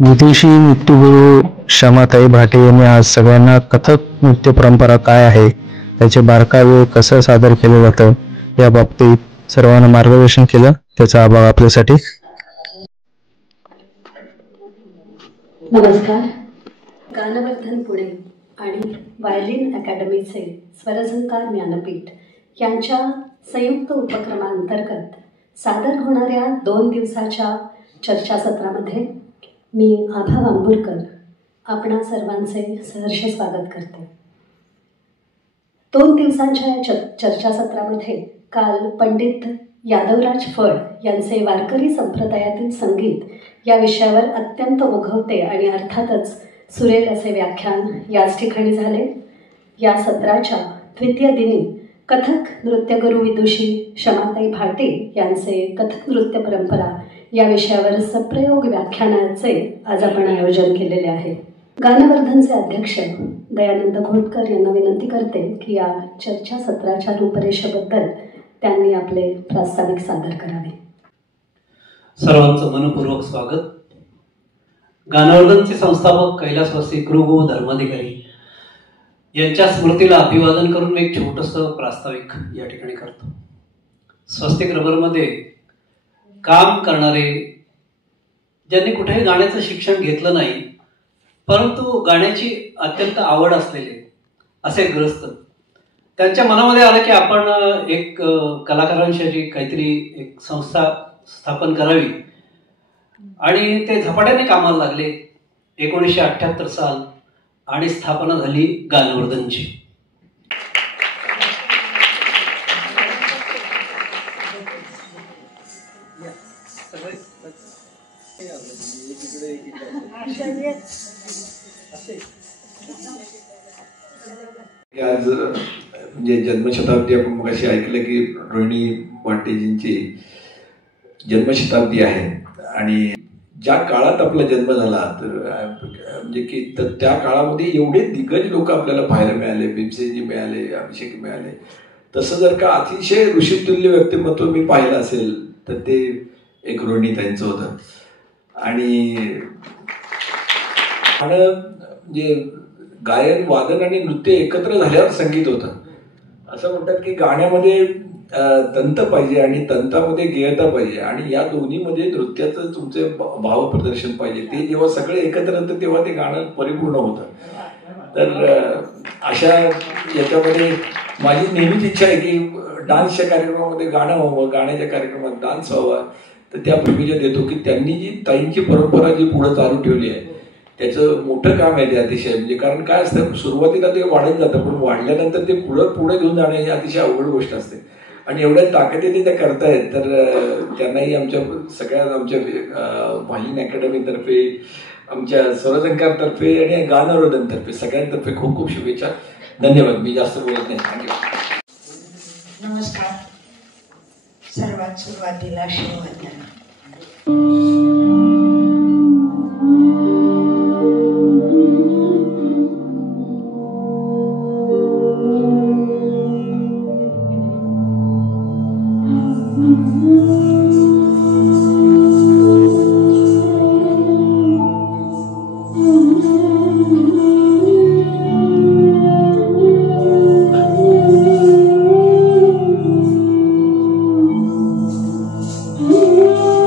विदेशी नृत्यगुरू क्षमाताई भाटे यांनी आज सगळ्यांना कथक नृत्य परंपरा काय आहे, त्याचे बारकावे कसं सादर केलं जातं या बाबतीत सर्वांना मार्गदर्शन केलं. त्याचा आभार आपल्यासाठी. नमस्कार. गानवर्धन पुणे आणि व्हायोलिन अकॅडमीचे स्वरझंकार ज्ञानपीठ यांच्या संयुक्त उपक्रमांतर्गत सादर होणाऱ्या 2 दिवसाच्या चर्चासत्रामध्ये मी आभा वांबुरकर आपणा सर्वांचे सहर्ष स्वागत करते. 2 दिवसांच्या या चर्चासत्रामध्ये काल पंडित यादवराज फळ यांचे वारकरी संप्रदायातील संगीत या विषयावर अत्यंत ओघवते आणि अर्थातच सुरेल असे व्याख्यान याच ठिकाणी झाले. या सत्राच्या द्वितीय दिनी कथक नृत्यगुरू विदुषी क्षमाताई भाटे यांचे कथक नृत्य परंपरा या विषयावर सप्रयोग व्याख्यानाचे आज आपण आयोजन केलेले आहे. गानवर्धनचे अध्यक्ष दयानंद घोटकर यांना विनंती करते की या चर्चासत्राच्या रूपरेषेबद्दल त्यांनी आपले प्रास्ताविक सादर करावे. सर्वांचं मनपूर्वक स्वागत. गानवर्धनचे संस्थापक कैलासवासी कृगो धर्माधिकारी यांच्या स्मृतीला अभिवादन करून एक छोटंसं प्रास्ताविक या ठिकाणी करतो. स्वस्तिक रबरमध्ये काम करणारे, ज्यांनी कुठेही गाण्याचं शिक्षण घेतलं नाही परंतु गाण्याची अत्यंत आवड असलेले असे ग्रस्त, त्यांच्या मनामध्ये आलं की आपण एक कलाकारांशी काहीतरी एक संस्था स्थापन करावी आणि ते झपाट्याने कामाला लागले. 1978 साल आणि स्थापना झाली गानवर्धनची. आज म्हणजे जन्मशताब्दी आपण मगाशी ऐकलं की रोहिणी भाटेजींची जन्मशताब्दी आहे आणि ज्या काळात आपला जन्म झाला तर म्हणजे की तर त्या काळामध्ये एवढे दिग्गज लोक आपल्याला पाहायला मिळाले. भीमसेनजी मिळाले, अभिषेक मिळाले. तसं जर का अतिशय ऋषितुल्य व्यक्तिमत्व मी पाहिलं असेल तर ते एक रोहिणी त्यांचं होतं. आणि म्हणजे गायन, वादन आणि नृत्य एकत्र झाल्यावर संगीत होतं. असं म्हणतात की गाण्यामध्ये तंत पाहिजे आणि तंतामध्ये गेयता पाहिजे आणि या दोन्हीमध्ये नृत्याचं तुमचे भाव प्रदर्शन पाहिजे. ते जेव्हा सगळे एकत्र येतं तेव्हा ते गाणं परिपूर्ण होतं. तर अशा याच्यामध्ये माझी नेहमीच इच्छा आहे की डान्सच्या कार्यक्रमामध्ये गाणं व्हावं, गाण्याच्या कार्यक्रमात डान्स व्हावा. तर त्या भूमिका देतो की त्यांनी जी ताईंची परंपरा जी पुढे चालू ठेवली आहे त्याचं मोठं काम आहे ते अतिशय. म्हणजे कारण काय असतं, सुरुवातीला ते वाढत जातं पण वाढल्यानंतर ते पुढे घेऊन जाणं ही अतिशय अवघड गोष्ट असते आणि एवढ्या ताकदीने ते करतायत. तर त्यांनाही आमच्या सगळ्या आमच्या व्हायोलिन अकॅडमीतर्फे, आमच्या स्वरझंकारतर्फे आणि गानवर्धनतर्फे सगळ्यांतर्फे खूप खूप शुभेच्छा. धन्यवाद. मी जास्त बोलत नाही. थँक्यू. नमस्कार. सर्वात सुरुवातीला शिववंदना. Oh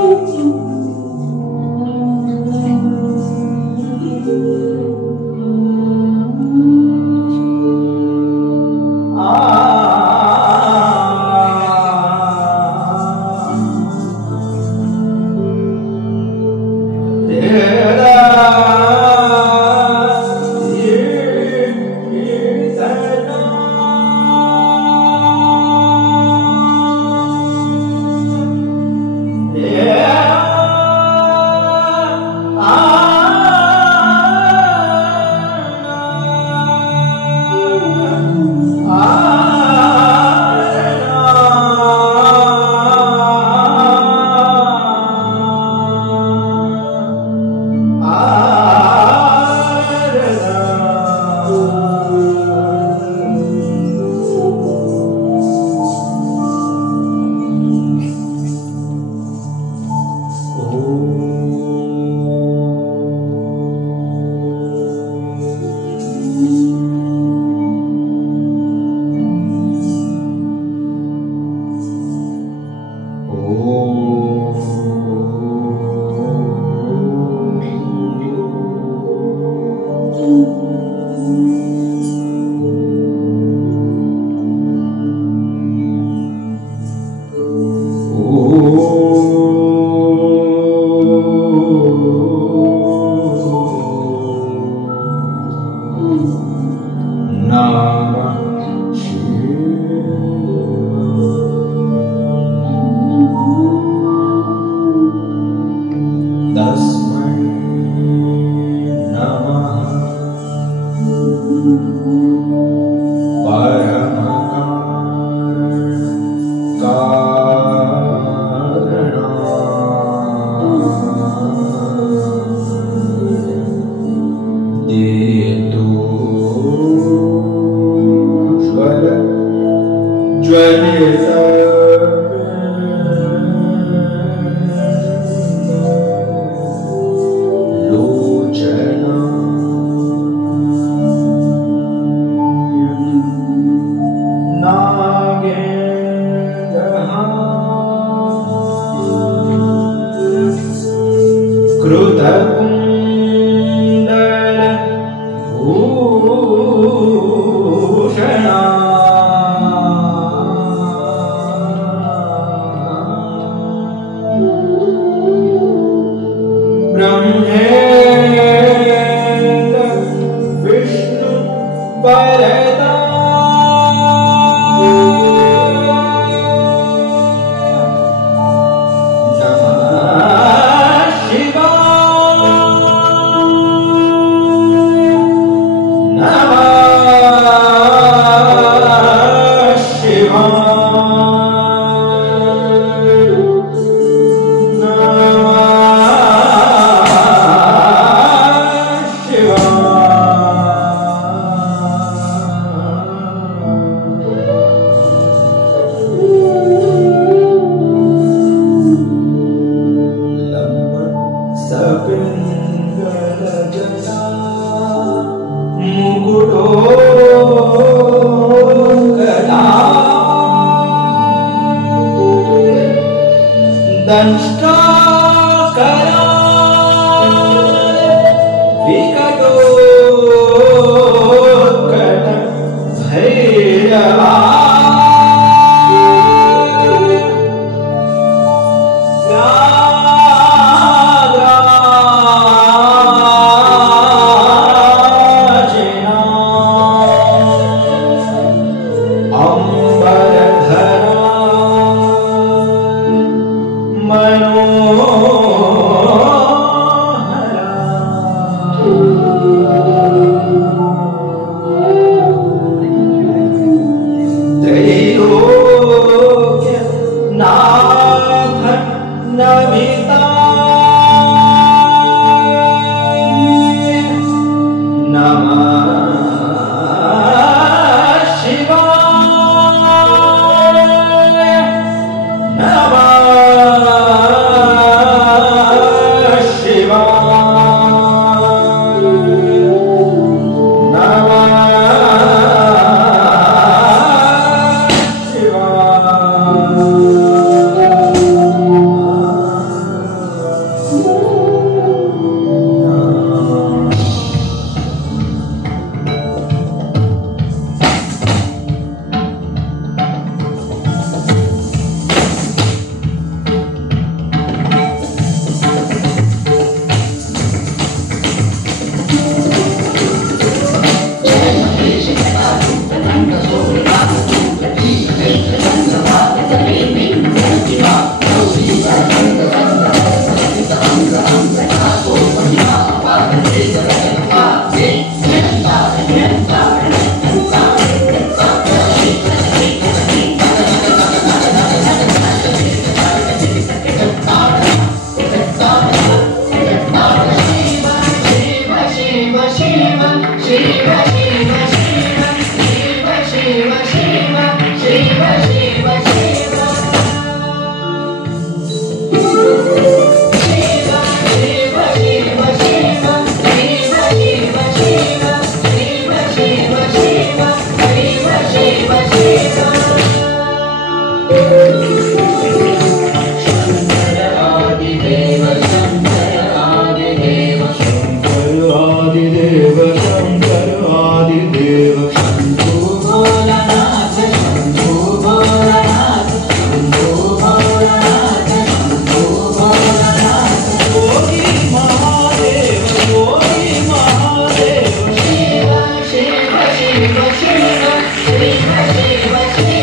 Shiva, Shiva, Shiva, Shiva, Shiva,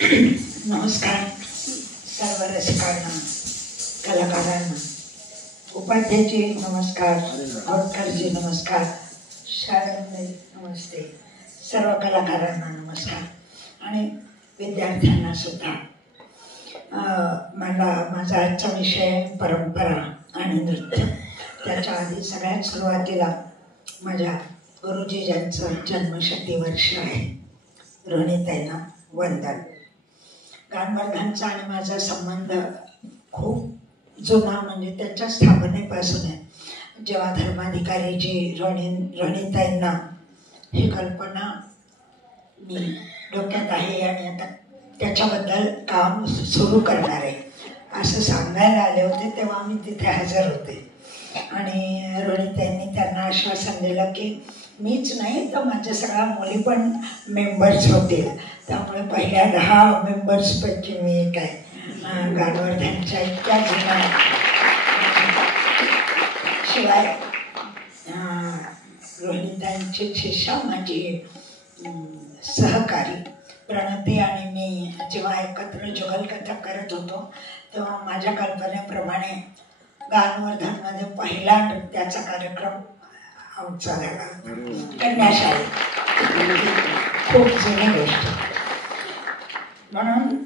नमस्कार सर्व रसिकांना, कलाकारांना, उपाध्यायजी नमस्कार, गौडकरजी नमस्कार, शाळेमध्ये नमस्ते, सर्व कलाकारांना नमस्कार आणि विद्यार्थ्यांना सुद्धा. माझा आजचा विषय परंपरा आणि नृत्य. त्याच्या आधी सगळ्यात सुरुवातीला माझ्या गुरुजी ज्यांचं जन्मशती वर्ष आहे, रोहिणीताईंना वंदन. गानवर्धनचा आणि माझा संबंध खूप जुना, म्हणजे त्याच्या स्थापनेपासून आहे. जेव्हा धर्माधिकारीजी रोहिणीताईंना ही कल्पना मी डोक्यात आहे आणि आता त्याच्याबद्दल काम सुरू करणार आहे असं सांगायला आले होते, तेव्हा मी तिथे हजर होते. आणि रोहिणीताईंनी त्यांना आश्वासन दिलं की मीच नाही तर माझ्या सगळ्या मुली पण मेंबर्स होतील. त्यामुळे पहिल्या 10 मेंबर्सपैकी मी एक आहे. गानवर्धनच्या इतक्या जुन्या, शिवाय रोहिणीताईंची शिष्या माझी सहकारी प्रणती आणि मी जेव्हा एकत्र जुगलकथा करत होतो तेव्हा माझ्या कल्पनेप्रमाणे गानवर्धनमध्ये पहिला नृत्याचा कार्यक्रम आमचा झाला, कन्याशाळी. खूप जुनी गोष्ट. म्हणून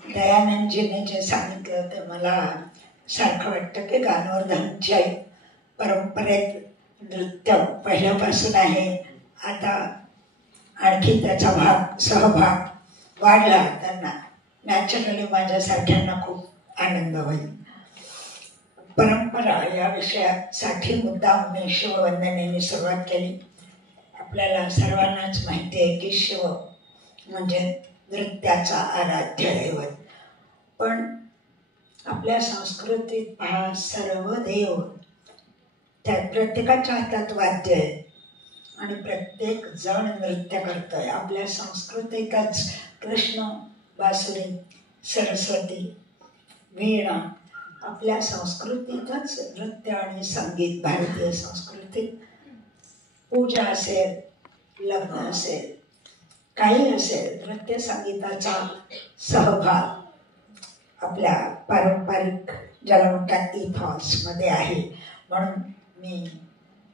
दयानंदजीने जे सांगितलं ते मला सारखं वाटतं की गानवर्धनच्या परंपरेत नृत्य पहिल्यापासून आहे. आता आणखी त्याचा सहभाग वाढला त्यांना नॅचरली माझ्यासारख्यांना खूप आनंद होईल. परंपरा या विषयासाठी मुद्दाम मी शिववंदनेने सुरुवात केली. आपल्याला सर्वांनाच माहिती आहे की शिव म्हणजे नृत्याचा आराध्य दैवत. पण आपल्या संस्कृतीत पहा, सर्व देव त्या प्रत्येकाच्या हातात वाद्य आहे आणि प्रत्येक जण नृत्य करतोय. आपल्या संस्कृतीतच कृष्ण, बासुरी, सरस्वती, वीणा, आपल्या संस्कृतीतच नृत्य आणि संगीत. भारतीय संस्कृतीत पूजा असेल, लग्न असेल, काही असेल, नृत्य संगीताचा सहभाग आपल्या पारंपरिक ज्याला म्हणतात इथॉसमध्ये आहे. म्हणून मी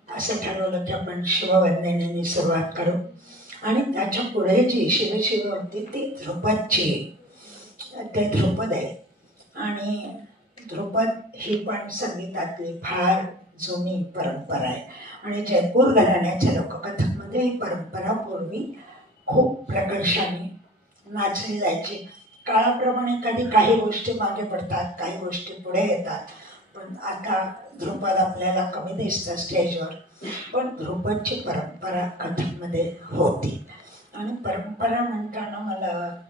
असं ठरवलं की आपण शिववंदनेने सुरुवात करू. आणि त्याच्या पुढे जी शिवशिव होती ती ध्रुपदची, ते ध्रुपद आहे. आणि ध्रुपद ही पण संगीतातली फार जुनी परंपरा आहे. आणि जयपूर घराण्याच्या लोककथांमध्ये ही परंपरा पूर्वी खूप प्रकर्षाने नाचली जायची. काळाप्रमाणे कधी काही गोष्टी मागे पडतात, काही गोष्टी पुढे येतात. पण आता ध्रुपद आपल्याला कमी दिसतं स्टेजवर, पण ध्रुपदची परंपरा कथांमध्ये होती. आणि परंपरा म्हणताना मला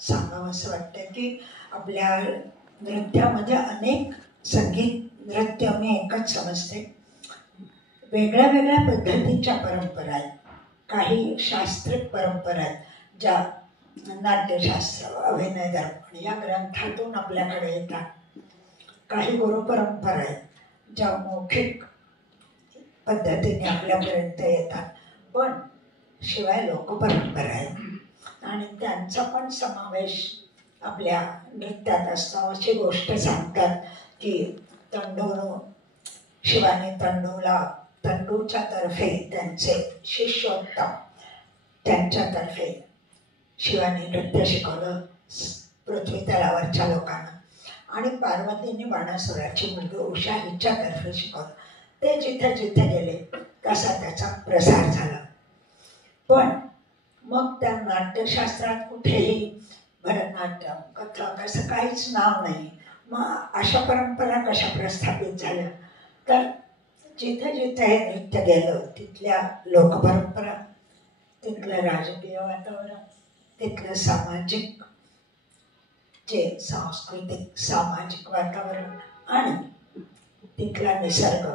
सांगावं असं वाटतं की आपल्या नृत्यामध्ये अनेक संगीत नृत्य मी एकच समजते, वेगळ्या वेगळ्या पद्धतीच्या परंपरा आहेत. काही शास्त्रीय परंपरा आहेत ज्या नाट्यशास्त्र, अभिनय दर्पण या ग्रंथातून आपल्याकडे येतात. काही गुरुपरंपरा आहेत ज्या मौखिक पद्धतीने आपल्यापर्यंत येतात. पण शिवाय लोकपरंपरा आहेत आणि त्यांचा पण समावेश आपल्या नृत्यात असतो. अशी गोष्ट सांगतात की शिवाने तंडूच्या तर्फे त्यांचे शिष्योत्तम त्यांच्यातर्फे शिवाने नृत्य शिकवलं पृथ्वी तलावरच्या लोकांना. आणि पार्वतीने बाणासुराची मुलगी उषा हिच्यातर्फे शिकवलं. ते जिथे जिथे गेले तसा त्याचा प्रसार झाला. पण मग त्या नाट्यशास्त्रात कुठेही भरतनाट्यम, कथक असं काहीच नाव नाही. मग अशा परंपरा कशा प्रस्थापित झाल्या? तर जिथे जिथे हे नृत्य गेलं तिथल्या लोकपरंपरा, तिथलं राजकीय वातावरण, तिथलं सामाजिक जे सांस्कृतिक सामाजिक वातावरण आणि तिथला निसर्ग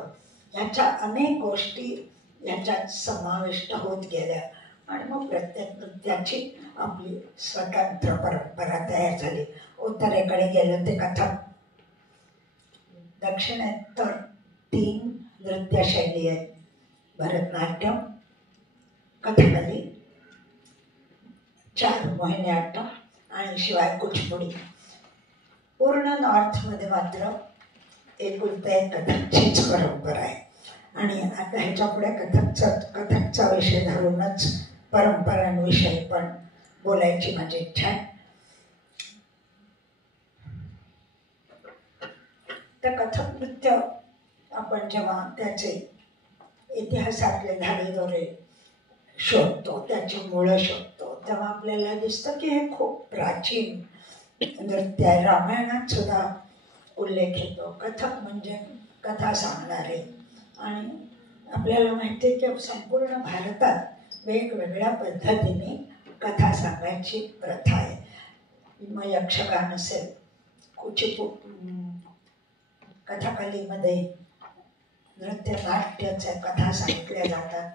याच्या अनेक गोष्टी याच्यात समाविष्ट होत गेल्या. आणि मग प्रत्येक नृत्याची आपली स्वतंत्र परंपरा तयार झाली. उत्तरेकडे गेलं ते कथक, दक्षिणेत तर 3 नृत्यशैली आहेत, भरतनाट्यम, कथकली, 4 मोहिनीअट्टम आणि शिवाय कुचिपुडी. पूर्ण नॉर्थमध्ये मात्र एकुलता एक कथकचीच परंपरा आहे. आणि आता ह्याच्या पुढे कथकचा विषय धरूनच परंपरांविषयी पण बोलायची माझी इच्छा आहे. तर कथक नृत्य आपण जेव्हा त्याचे इतिहासातले धाडेदोरे शोधतो, त्याची मुळं शोधतो, तेव्हा आपल्याला दिसतं की हे खूप प्राचीन नृत्य आहे. रामायणात सुद्धा उल्लेख येतो. कथक म्हणजे कथा सांगणारे. आणि आपल्याला माहिती आहे की संपूर्ण भारतात वेगवेगळ्या पद्धतीने कथा सांगायची प्रथा आहे. मग यक्षगान असेल, कथकलीमध्ये नृत्य नाट्याच्या कथा सांगितल्या जातात,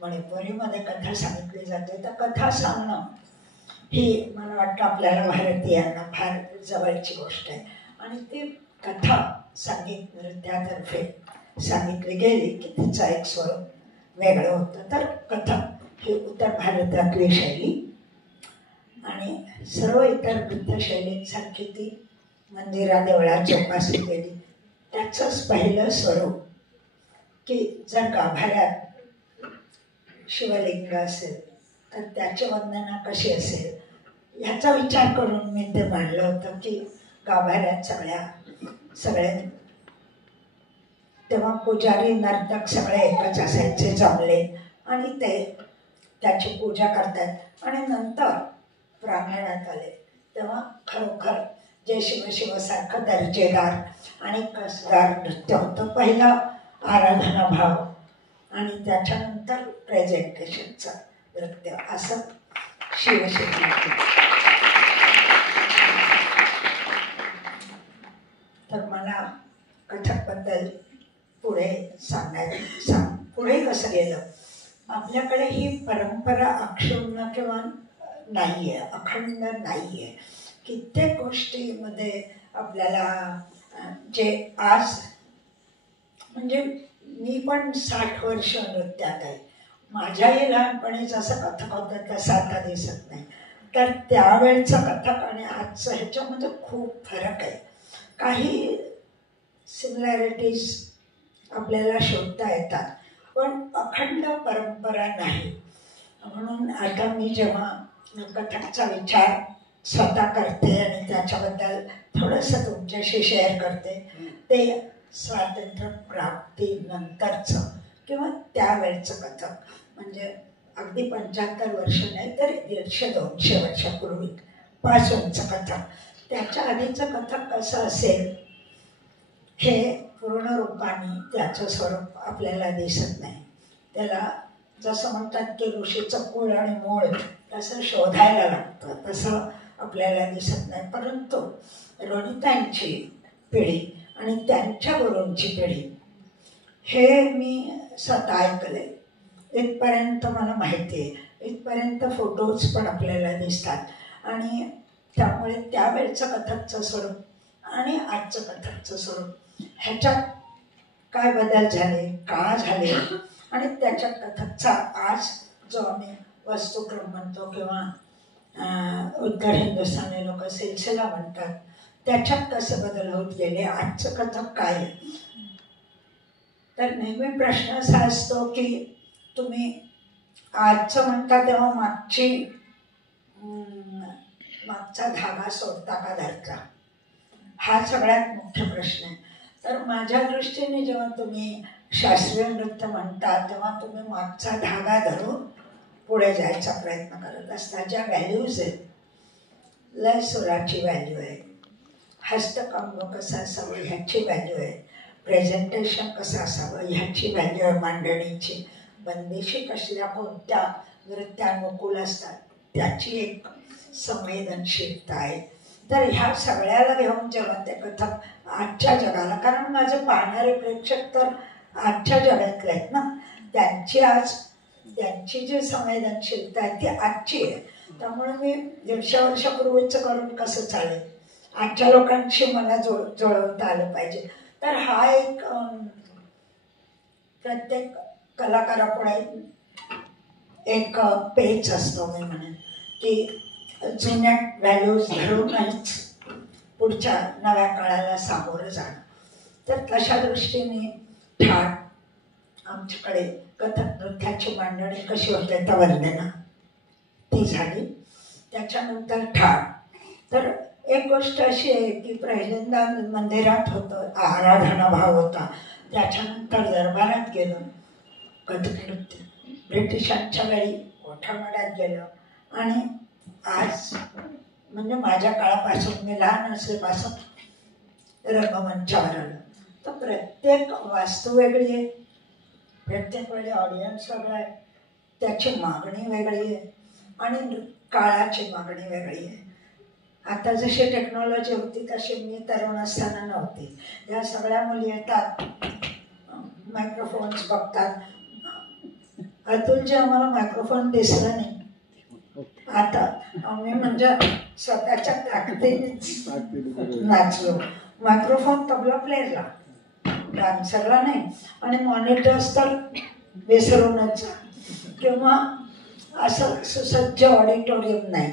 मणिपुरीमध्ये कथा सांगितली जाते. तर कथा सांगणं ही मला वाटतं आपल्याला भारतीयांना फार जवळची गोष्ट आहे. आणि ती कथा संगीत नृत्यातर्फे सांगितली गेली की तिचं एक स्वरूप वेगळं होतं. तर कथक ही उत्तर भारतातली शैली आणि सर्व इतर नृत्यशैलींसारखी ती मंदिरा देवळात जोपासली गेली. त्याचंच पहिलं स्वरूप की जर गाभाऱ्यात शिवलिंग असेल तर त्याची वंदना कशी असेल ह्याचा विचार करून मी ते मांडलं होतं की गाभाऱ्यात सगळे तेव्हा पुजारी नर्तक सगळे एकच असायचे जमले आणि ते त्याची पूजा करतात. आणि नंतर प्रांगणात आले तेव्हा खरोखर जे शिवसारखं दर्जेदार आणि कसदार नृत्य होतं. पहिला आराधना भाव आणि त्याच्यानंतर प्रेझेंटेशनचं नृत्य असं शिवशैली. तर मला कथकबद्दल पुढे पुढे कसं गेलं. आपल्याकडे ही परंपरा अक्षुण्ण किंवा नाही आहे, अखंड नाही आहे. कित्येक गोष्टीमध्ये आपल्याला जे आज म्हणजे मी पण 60 वर्ष नृत्यात आहे. माझ्याही लहानपणी जसं कथक होतं तसं आता दिसत नाही. तर त्यावेळचं कथक आणि आजचं ह्याच्यामध्ये खूप फरक आहे. काही सिमिलॅरिटीज आपल्याला शोधता येतात पण अखंड परंपरा नाही. म्हणून आता मी जेव्हा कथकचा विचार स्वतः करते आणि त्याच्याबद्दल थोडंसं तुमच्याशी शेअर करते ते स्वातंत्र्य प्राप्तीनंतरचं किंवा त्यावेळचं कथक म्हणजे अगदी 75 वर्ष नाही तर 150-200 वर्षापूर्वी पासूनचं कथक. त्याच्या आधीचं कथक कसं असेल हे पूर्ण रूपाने त्याचं स्वरूप आपल्याला दिसत नाही. त्याला जसं म्हणतात की ऋषीचं कुळ आणि मूळ तसं शोधायला लागतं, तसं आपल्याला दिसत नाही. परंतु रोनितांची पिढी आणि त्यांच्या गुरूंची पिढी हे मी स्वतः ऐकले. इथपर्यंत मला माहिती आहे, इथपर्यंत फोटोज पण आपल्याला दिसतात. आणि त्यामुळे त्यावेळचं कथकचं स्वरूप आणि आजचं कथकचं स्वरूप ह्याच्यात काय बदल झाले, का झाले आणि त्याच्यात कथकचा आज जो आम्ही वस्तुक्रम म्हणतो किंवा उत्तर हिंदुस्थानी लोक सिलसिला म्हणतात त्याच्यात कसं बदल होत गेले, आजचं कथक काय आहे. तर नेहमी प्रश्न असा असतो की तुम्ही आजचं म्हणता तेव्हा मागचा धागा सोडता का धरता, हा सगळ्यात मुख्य प्रश्न आहे. तर माझ्या दृष्टीने जेव्हा तुम्ही शास्त्रीय नृत्य म्हणता तेव्हा तुम्ही मागचा धागा धरून पुढे जायचा प्रयत्न करत असता. ज्या व्हॅल्यूज आहेत, लय सुराची व्हॅल्यू आहे, हस्तकंब कसं असावं ह्याची व्हॅल्यू आहे, प्रेझेंटेशन कसं असावं ह्याची व्हॅल्यू आहे, मांडणीची बंदिशी कसल्या कोणत्या नृत्यानुकूल असतात त्याची एक संवेदनशीलता आहे. तर ह्या सगळ्याला घेऊन जेव्हा ते कथक आजच्या जगाला, कारण माझे पाहणारे प्रेक्षक तर आजच्या जगातले आहेत ना, त्यांची जी संवेदनशीलता आहे ती आजची आहे. त्यामुळे मी 150 वर्षापूर्वीचं करून कसं चालेल, आजच्या लोकांशी मला जुळवता आलं पाहिजे. तर हा एक प्रत्येक कलाकारापुढे एक पेच असतो. मी म्हणेन की जुन्या व्हॅल्यूज धरूनच पुढच्या नव्या काळाला सामोरं जाणं. तर तशा दृष्टीने ठाट आमच्याकडे कथक नृत्याची मांडणी कशी होते तर वंदना ती झाली. त्याच्यानंतर ठाट. तर एक गोष्ट अशी आहे की पहिल्यांदा मंदिरात होतं, आराधना भाव होता. त्याच्यानंतर दरबारात गेलं कथक नृत्य, ब्रिटिशांच्या वेळी कोठामडात गेलं, आणि आज म्हणजे माझ्या काळापासून मी लहान असल्यापासून रंगमंचावर आलं. तर प्रत्येक वास्तू वेगळी आहे, प्रत्येक वेळी ऑडियन्स वेगळा आहे, त्याची मागणी वेगळी आहे आणि काळाची मागणी वेगळी आहे. आता जशी टेक्नॉलॉजी होती तशी मी तरुण असताना नव्हती. या सगळ्या मुली येतात, मायक्रोफोन्स बघतात. अतुलजी आम्हाला मायक्रोफोन दिसला नाही. आता आम्ही म्हणजे स्वतःच्या ताकदीनेच नाचलो. मायक्रोफोन तबला प्लेअरला, डान्सरला नाही. आणि मॉनिटर्स तर विसरूनच, किंवा असं सुसज्ज ऑडिटोरियम नाही,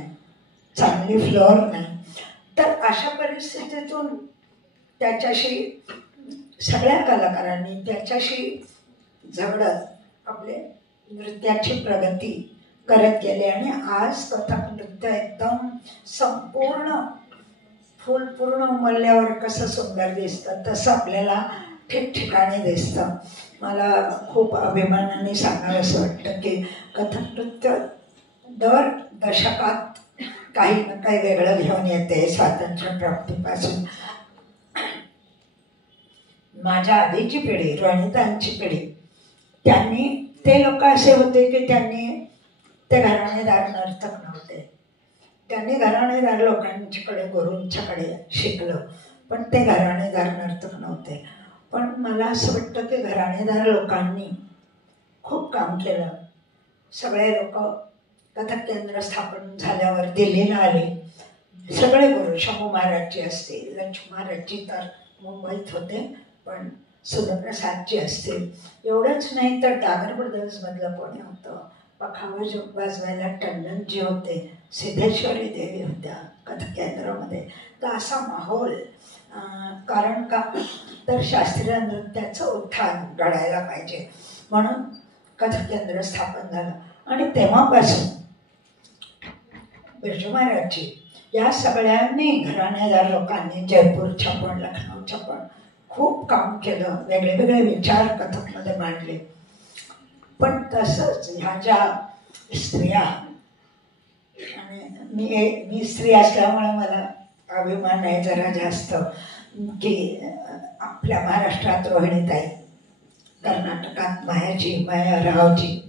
चांगली फ्लोअर नाही. तर अशा परिस्थितीतून त्याच्याशी सगळ्या कलाकारांनी त्याच्याशी झगडत आपले नृत्याची प्रगती करत गेले. आणि आज कथक नृत्य एकदम संपूर्ण फुलपूर्ण उमलल्यावर कसं सुंदर दिसतं तसं आपल्याला ठिकठिकाणी दिसतं. मला खूप अभिमानाने सांगावं असं वाटतं की कथक नृत्य दर दशकात काही ना काही वेगळं घेऊन येते. स्वातंत्र्यप्राप्तीपासून माझ्या आधीची पिढी, रणितांची पिढी, ते लोक असे होते की ते घराणेदार नर्तक नव्हते. त्यांनी घराणेदार लोकांच्याकडे, गुरूंच्याकडे शिकलं, पण ते घराणेदार नर्तक नव्हते. पण मला असं वाटतं की घराणेदार लोकांनी खूप काम केलं. सगळे लोक कथक केंद्र स्थापन झाल्यावर दिल्लीला आले. सगळे गुरु, शंभू महाराजजी असतील, लक्ष्मी महाराजजी तर मुंबईत होते, पण सुधप्रसादजी असतील. एवढंच नाही तर टागर ब्रदर्समधलं कोणी होतं, पखावर वाजवायला टंडनजी होते, सिद्धेश्वरी देवी होत्या कथक केंद्रामध्ये. तर असा माहोल, कारण का तर शास्त्रीय नृत्याचं उत्थान घडायला पाहिजे म्हणून कथक केंद्र स्थापन झालं. आणि तेव्हापासून बिरजू महाराजजी या सगळ्यांनी, घराणेदार लोकांनी जयपूरच्या पण, लखनौच्या पण खूप काम केलं, वेगळे वेगळे विचार कथकमध्ये मांडले. पण तसंच ह्या ज्या स्त्रिया, आणि मी स्त्री असल्यामुळे मला अभिमान आहे जरा जास्त की आपल्या महाराष्ट्रात रोहिणीताई, कर्नाटकात माया रावजी,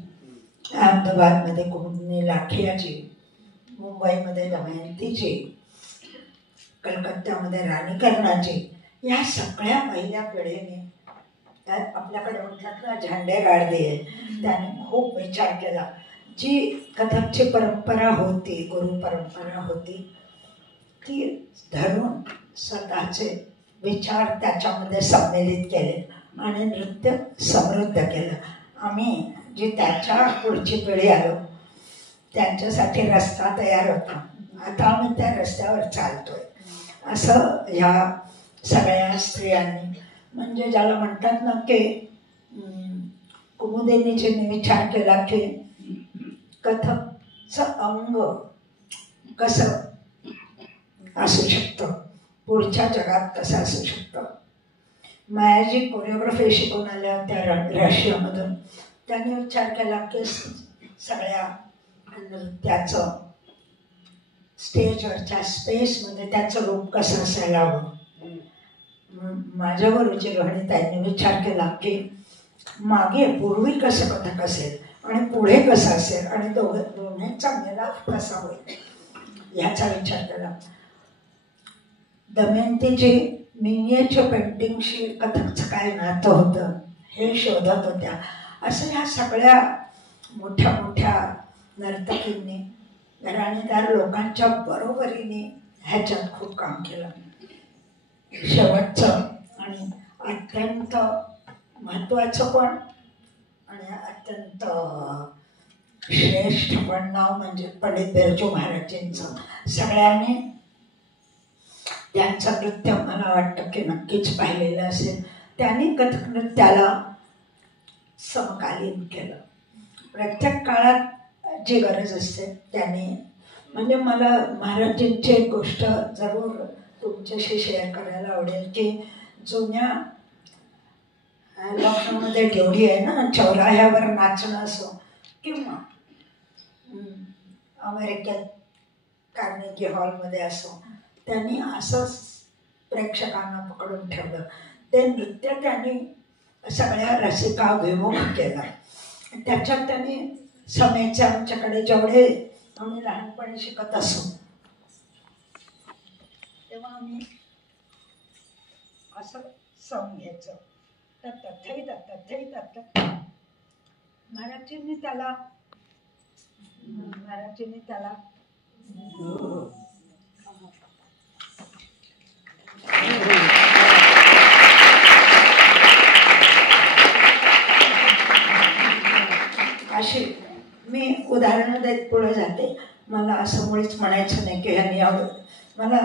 अहमदाबादमध्ये कुमुदनी लाखियाजी, मुंबईमध्ये दमयंतीजी, कलकत्त्यामध्ये राणी कर्णाजी, या सगळ्या पहिल्या पिढीने आपल्याकडे म्हणतात ना झेंडे गाडदे, त्याने खूप विचार केला. जी कथकची परंपरा होती, गुरु परंपरा होती, ती धरून स्वतःचे विचार त्याच्यामध्ये सम्मिलित केले आणि नृत्य समृद्ध केलं. आम्ही जी त्याच्या पुढची पिढी आलो त्यांच्यासाठी रस्ता तयार होता, आता आम्ही त्या रस्त्यावर चालतोय. असं ह्या सगळ्या स्त्रियांनी, म्हणजे ज्याला म्हणतात ना की कुमुदिनीजींनी विचार केला की कथकचं अंग कसं असू शकतं, पुढच्या जगात कसं असू शकतं. मायाजी कोरिओग्राफी शिकून आल्या होत्या रशियामधून. त्यांनी विचार केला की सगळ्या नृत्याचं स्टेजवरच्या स्पेसमध्ये त्याचं रूप कसं असायला हवं. माझ्या गुरुजी रोहिणीताईंनी विचार केला की मागे पूर्वी कसं कथक असेल आणि पुढे कसं असेल आणि दोन्हीचा मिलाप कसा होईल ह्याचा विचार केला. दमयंतीची मिनिएचर पेंटिंगशी कथकचं काय नातं होतं हे शोधत होत्या. असं ह्या सगळ्या मोठ्या मोठ्या नर्तकींनी, घराणेदार लोकांच्या बरोबरीने ह्याच्यात खूप काम केलं. शेवटचं आणि अत्यंत महत्त्वाचं पण आणि अत्यंत श्रेष्ठ पण नाव म्हणजे पंडित बिरजू महाराजांचं. सगळ्यांनी त्यांचं नृत्य मला वाटतं की नक्कीच पाहिलेलं असेल. त्यांनी कथक नृत्याला समकालीन केलं. प्रत्येक काळात जी गरज असते त्यांनी, म्हणजे मला महाराजांची एक गोष्ट जरूर तुमच्याशी शेअर करायला आवडेल की जुन्या लखनौमध्ये ड्युटी आहे ना, चौराह्यावर नाचणं असो किंवा अमेरिकेत कार्नेगी हॉलमध्ये असो, त्यांनी असंच प्रेक्षकांना पकडून ठेवलं. ते नृत्य त्यांनी सगळ्या रसिकाभिमुख केला. त्याच्यात त्यांनी समेचे आमच्याकडे जेवढे आम्ही लहानपणी शिकत असो तेव्हा आम्ही असं सम घ्यायचं. तर तथई दत्त महाराजांनी त्याला अशी मी उदाहरणं देत पुढे जाते. मला असं मुळीच म्हणायचं नाही की ह्यांनी आवडत. मला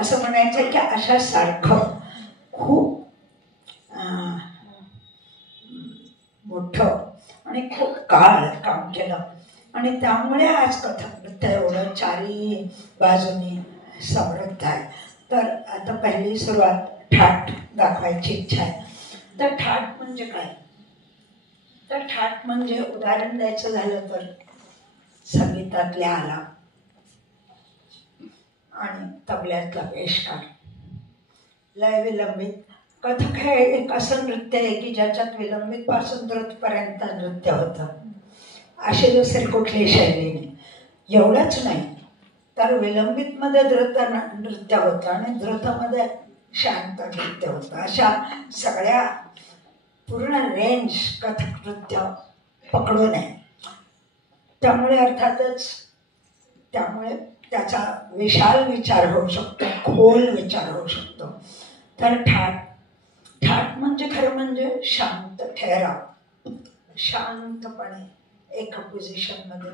असं म्हणायचं की अशा सारखं खूप मोठं आणि खूप काळ काम केलं आणि त्यामुळे आज कथक नृत्य एवढं चारी बाजूनी समृद्ध आहे. तर आता पहिली सुरुवात ठाट दाखवायची इच्छा आहे. तर ठाट म्हणजे काय? तर ठाट म्हणजे उदाहरण द्यायचं झालं तर संगीतातल्या आलाप आणि तबल्यातला पेशकार, लय विलंबित. कथक हे एक असं नृत्य आहे की ज्याच्यात विलंबित पासून द्रुतपर्यंत नृत्य होतं. अशी दुसरी कुठलीही शैली नाही. एवढंच नाही तर विलंबितमध्ये द्रुत नृत्य होतं आणि द्रुतमध्ये शांत नृत्य होतं. अशा सगळ्या पूर्ण रेंज कथक नृत्य पकडून आहे. त्यामुळे अर्थातच त्याचा विशाल विचार होऊ शकतो, खोल विचार होऊ शकतो. तर ठाट म्हणजे खरं म्हणजे शांत ठहराव, शांतपणे एका पोझिशनमध्ये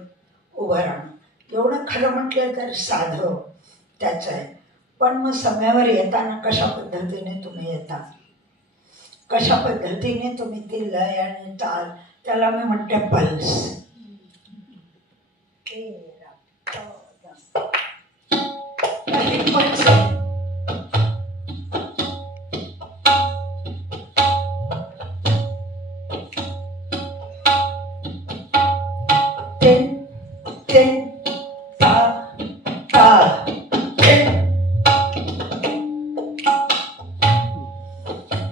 उभं राहणं. एवढं खरं म्हटलं तर साधं त्याचं आहे. पण मग समयावर येताना कशा पद्धतीने तुम्ही येता, कशा पद्धतीने तुम्ही ती लय आणि ताल, त्याला मी म्हणते पल्स.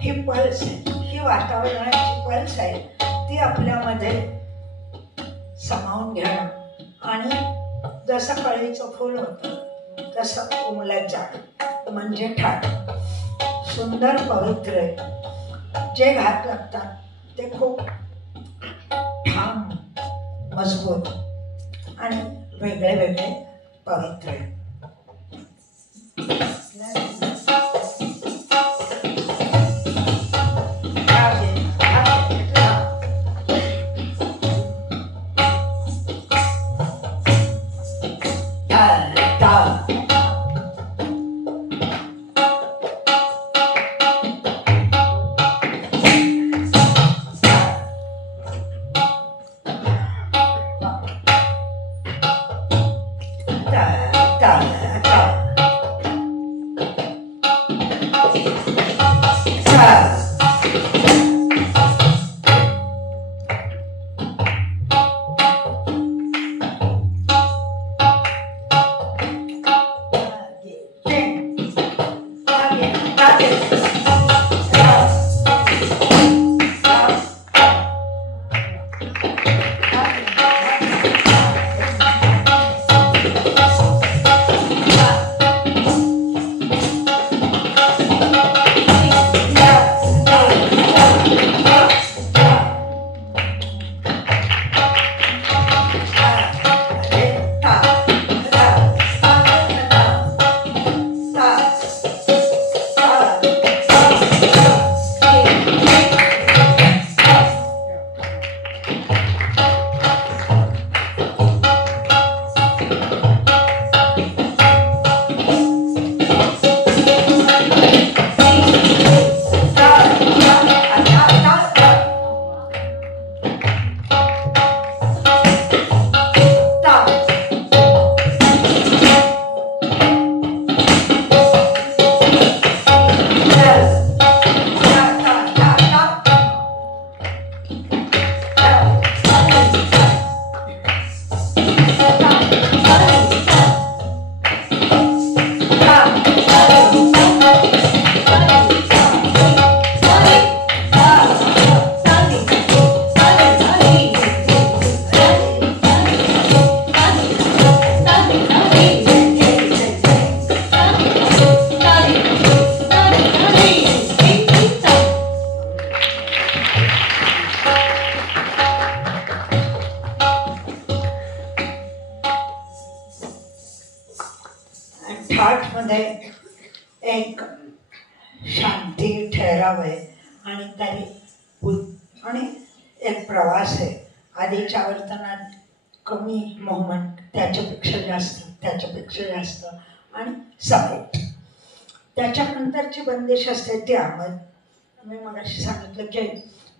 ही पल्स आहे, ही वातावरणाची पल्स आहे. ती आपल्यामध्ये सामावून घेणं आणि जसं कळीचं फूल होतं तसं उमलत जाणं म्हणजे ठाट. सुंदर पवित्र आहे. जे घात लागतात ते खूप ठाम, मजबूत आणि वेगळे वेगळे पवित्र आहे. ठाठमध्ये एक शांती ठहराव आहे आणि आणि एक प्रवास आहे. आधीच्या वर्तनात कमी मोहमेंट, त्याच्यापेक्षा जास्त आणि सपाट. त्याच्यानंतरची बंदिश असते ती अहमद. मी मगाशी सांगितलं की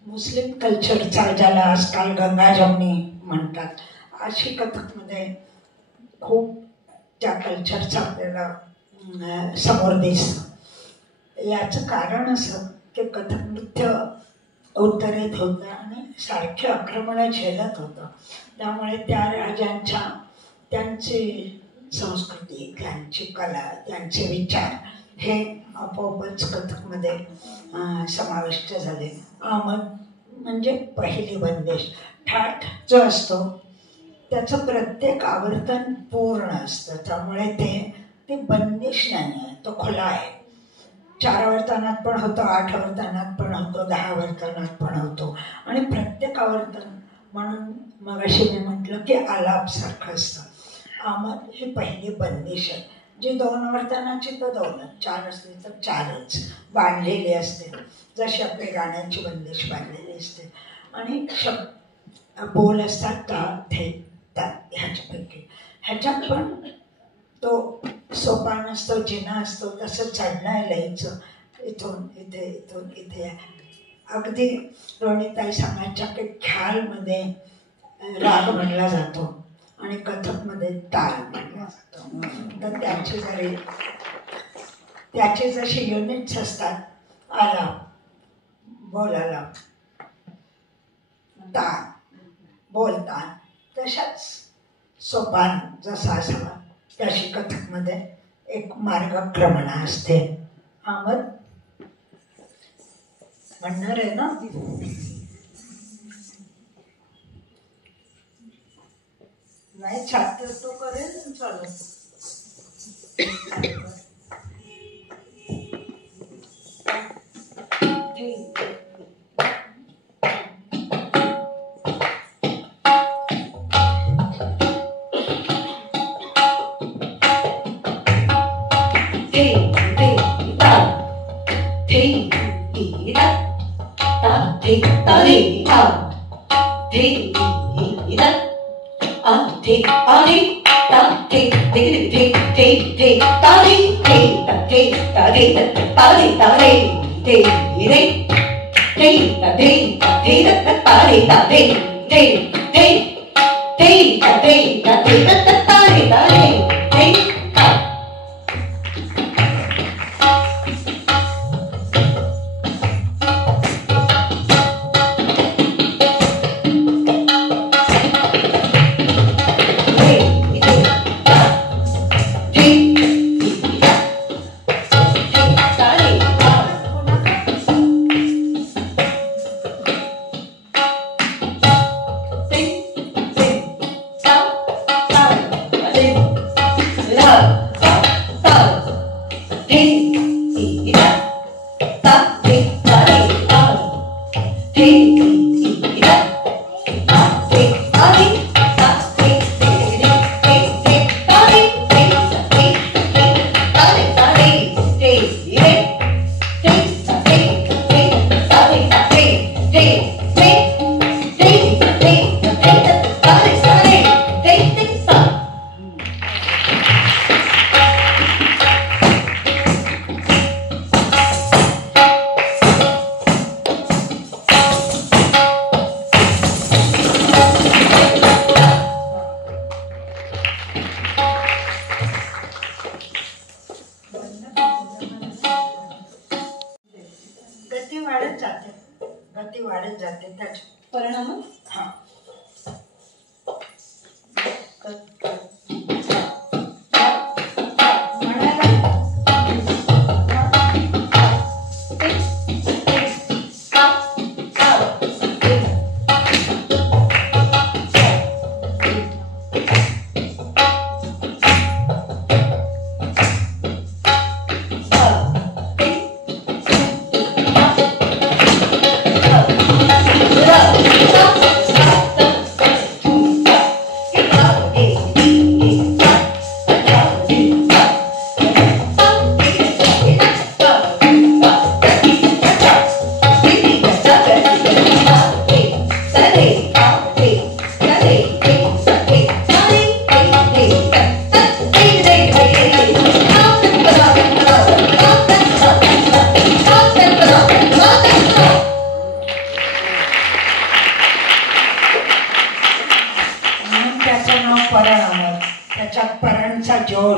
मुस्लिम कल्चरचा, ज्याला आजकाल गंगा जमनी म्हणतात, अशी कथकमध्ये खूप त्या कल्चरचं आपल्याला समोर दिसतं. याचं कारण असं की कथक नृत्य उत्तरेत होतं आणि सारखे आक्रमणं झेलत होतं. त्यामुळे त्या राजांच्या, त्यांची संस्कृती, त्यांची कला, त्यांचे विचार हे आपोआपच कथकमध्ये समाविष्ट झाले. अहमद म्हणजे पहिली बंदिश. ठाठ जो असतो त्याचं प्रत्येक आवर्तन पूर्ण असतं, त्यामुळे ते बंदिश नाही आहे, तो खुला आहे. 4 आवर्तनात पण होतो, 8 आवर्तनात पण होतो, 10 आवर्तनात पण होतो. आणि प्रत्येक आवर्तन, म्हणून मगाशी मी म्हटलं की आलापसारखं असतं. अहमद ही पहिली बंदिश आहे, जी 2 आवर्तनाची तर 2च, 4 असली तर 4च बांधलेली असते, जशी आपली गाण्याची बंदिश बांधलेली असते. आणि बोल असतात ता, थे, ता, ह्याच्यापैकी. ह्याच्यात पण तो सोपान असतो, जिना असतो, तसं चढणं आहे लयचं, इथून इथे, इथून इथे. अगदी रोहिणीताई सांगायच्या की ख्यालमध्ये राग म्हणला जातो आणि कथकमध्ये ताल म्हणला जातो. तर त्याचे जसे युनिट्स असतात, आलाप, बोल आलाप, ताल, बोलताल, तशाच सोपान जसा असावा तशी कथकमध्ये एक मार्गक्रमणा असते. अहमद म्हणणार आहे ना? नाही छात्र तो करेल चालू.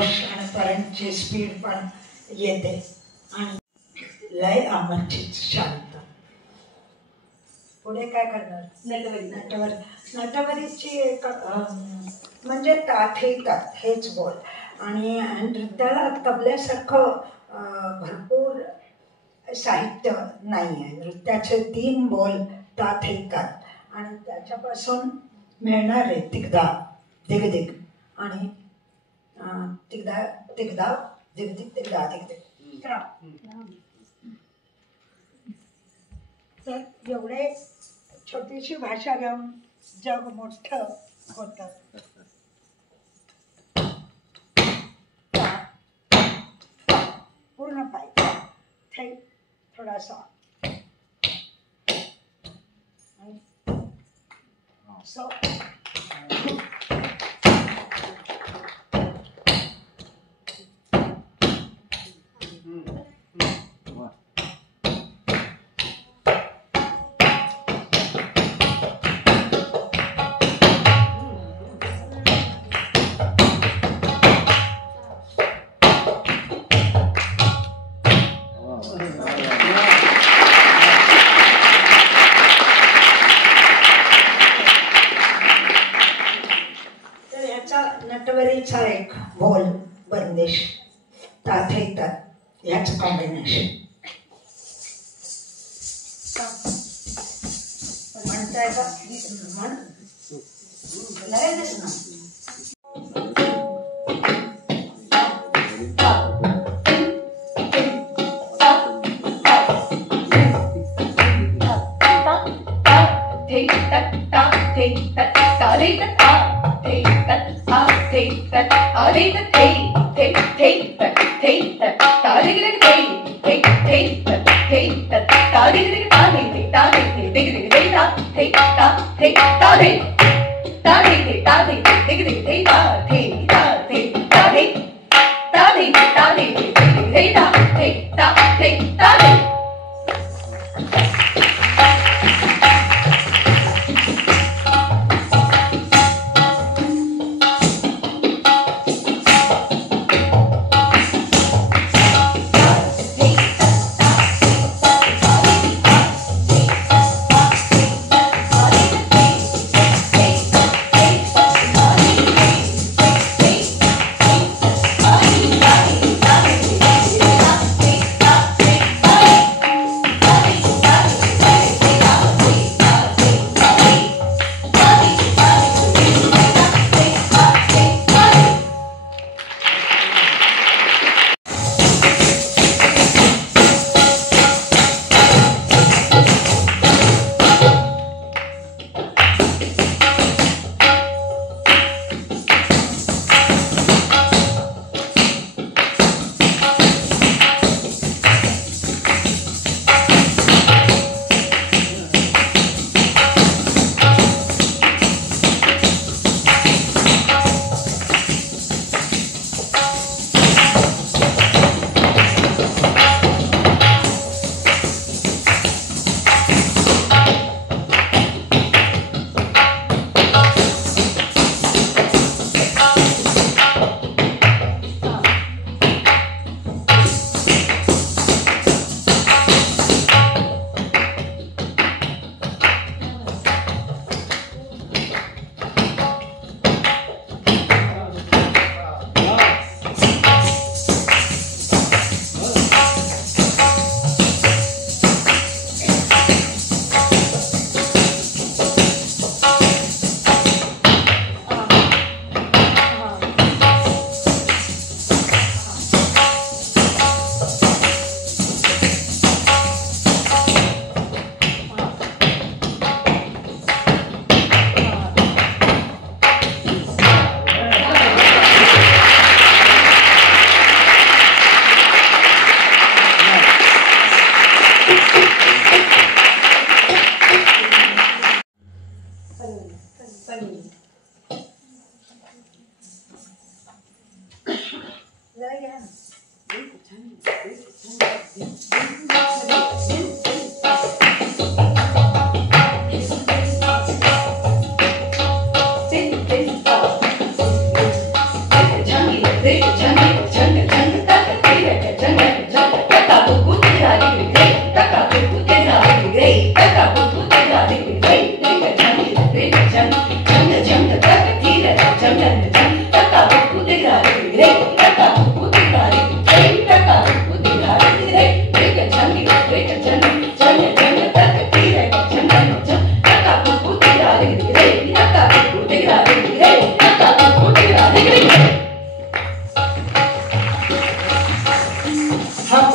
जोश आणि पर्यंतची स्पीड पण येते आणि लय आमंत्रित शांत. पुढे काय करणार? नटवरीची एक म्हणजे ताठ हेच बोल आणि नृत्याला तबल्यासारखं भरपूर साहित्य नाही आहे. नृत्याचे 3 बोल ताठ ऐकतात आणि त्याच्यापासून मिळणारे तिगदा दिगदिग आणि तिगदा तिगदा दिगदिग तिगदा दिगदिग. तर एवढे छोटीशी भाषा घेऊन जग मोठं होतं. पूर्ण पाहिजे थे थोडासा असं. नटवरीचा एक बोल बंदिश ताठ ऐकतात याच कॉम्बिनेशन म्हणताय का? म्हण ना. Jungle.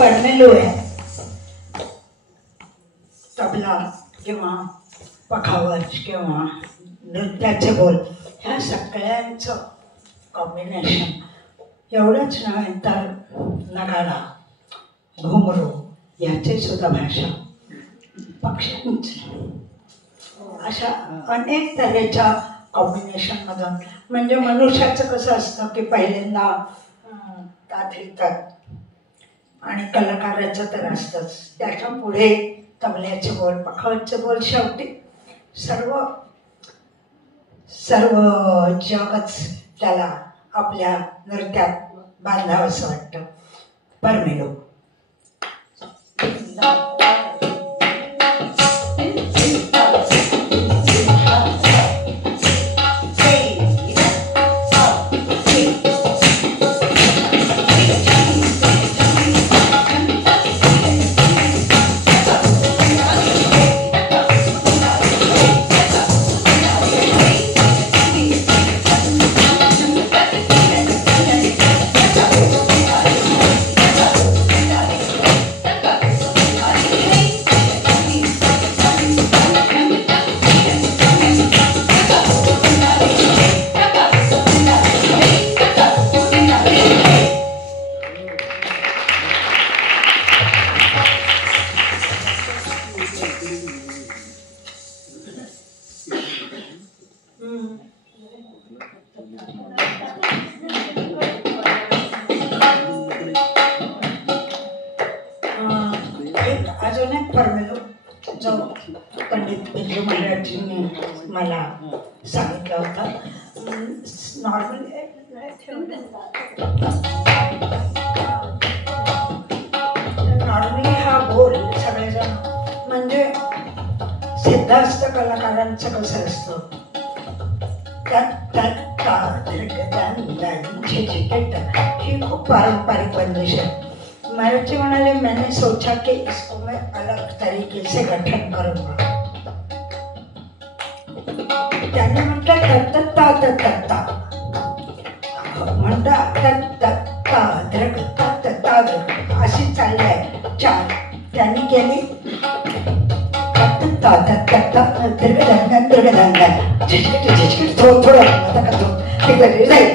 परमेलू आहे, तबला किंवा पखावज किंवा नृत्याचे बोल ह्या सगळ्यांचं कॉम्बिनेशन. एवढंच नव्हे तर नगाडा, घुमरू याची सुद्धा भाषा, पक्ष्यांची, अशा अनेक तऱ्हेच्या कॉम्बिनेशनमधून. म्हणजे मनुष्याचं कसं असतं की पहिल्यांदा तात लिहितात आणि कलाकाराचं तर असतंच, त्याच्या पुढे तबल्याचे बोल, पखावजचे बोल, शेवटी सर्व जगच त्याला आपल्या नृत्यात बांधावं असं वाटतं. परमेलो. अजून एक परमेलो जो पंडित बिरजू महाराजांनी मला सांगितलं होतं. नॉर्मली हा बोल सगळेजण म्हणजे सिद्धास्त कलाकारांचं कसं असतं, ही खूप पारंपरिक बंदिश आहे. महाराज जी म्हणाले, मैंने सोचा कि इसको मैं अलग तरीके से गठन करूंगा. त्याने म्हटलं तत्ता तत्ता म्हणता अशी चालली आहे चार. त्यांनी केली थोडं जाईल.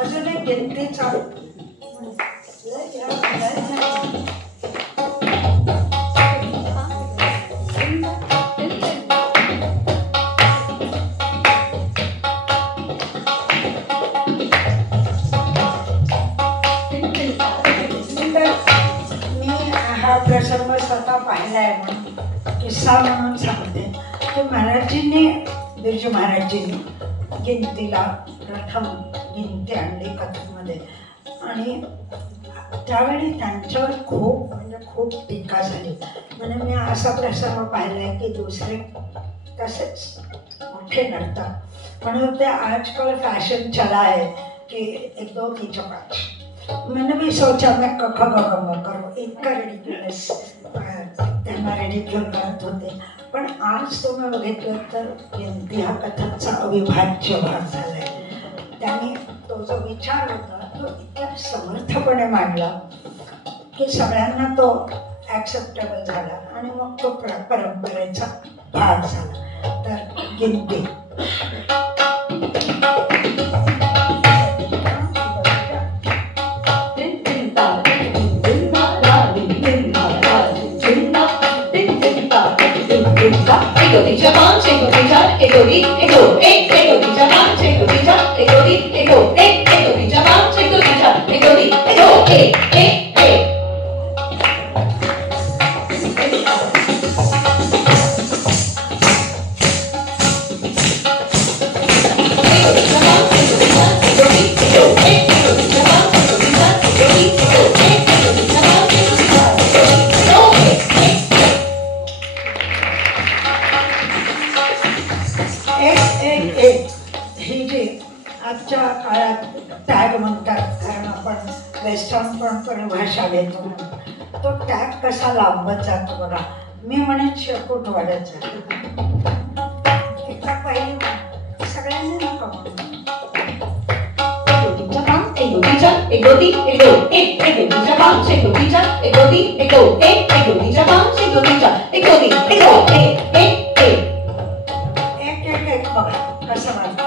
अजून एक गिनतीचा हा प्रसंग स्वतः पाहिलाय म्हणून किस्सा म्हणून सांगते की महाराजींनी, बिरजू महाराजींनी गिनतीला प्रथम गिनती आणली कथकमध्ये. आणि त्यावेळी त्यांच्यावर खूप टीका झाली. म्हणजे मी असा प्रसंग पाहिलाय की दुसरे तसेच मोठे नर्तक म्हणून ते आजकल फैशन चला है कि एक दो तीन पाँच. मैंने भी सोचा मैं कख गम करो, इतका रिडिक्युलस त्यांना रिडिक्युल करत होते. पण आज तुम्ही बघितलं तर गिनती हा कथकचा अविभाज्य भाग झाला आहे. त्यांनी तो जो विचार होता तो इतक्या समर्थपणे मांडला की सगळ्यांना तो ॲक्सेप्टेबल झाला आणि मग तो परंपरेचा भाग झाला. तर गिनती Ego di Japan, ego di Japan, ego di ego di Japan, ego di Japan, ego di ego di Japan, ego di Japan, ego di ego एक एक एक ही जी आजच्या काळात टॅग म्हणतात, कारण आपण वेस्टर्न पण परिभाषा घेतो म्हणून तो टॅग कसा लांबत जातो बघा. मी म्हणेन शेपूट वाढत जातो. एका पाहिजे सगळ्यांनी नका म्हणून. एक बघा कसं वाटतं.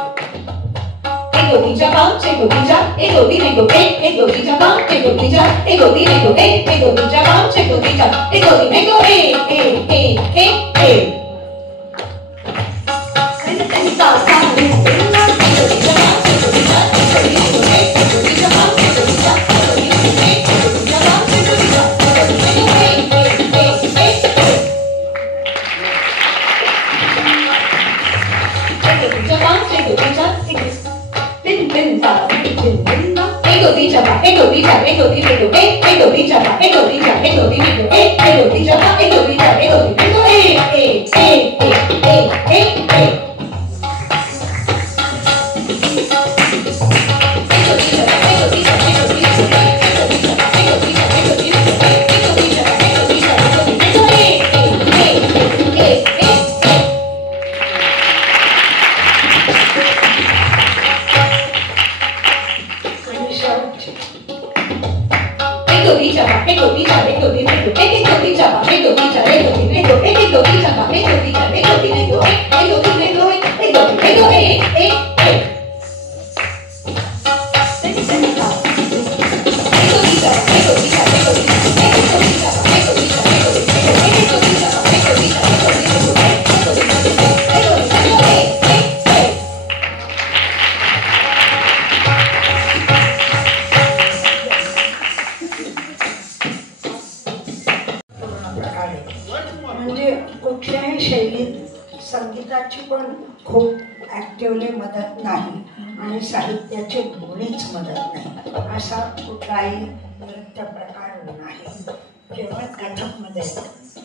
म्हणजे कुठल्याही शैलीत संगीताची पण खूप ॲक्टिवली मदत नाही आणि साहित्याची मुळीच मदत नाही. असा कुठलाही नृत्य प्रकार नाही. केवळ कथकमध्ये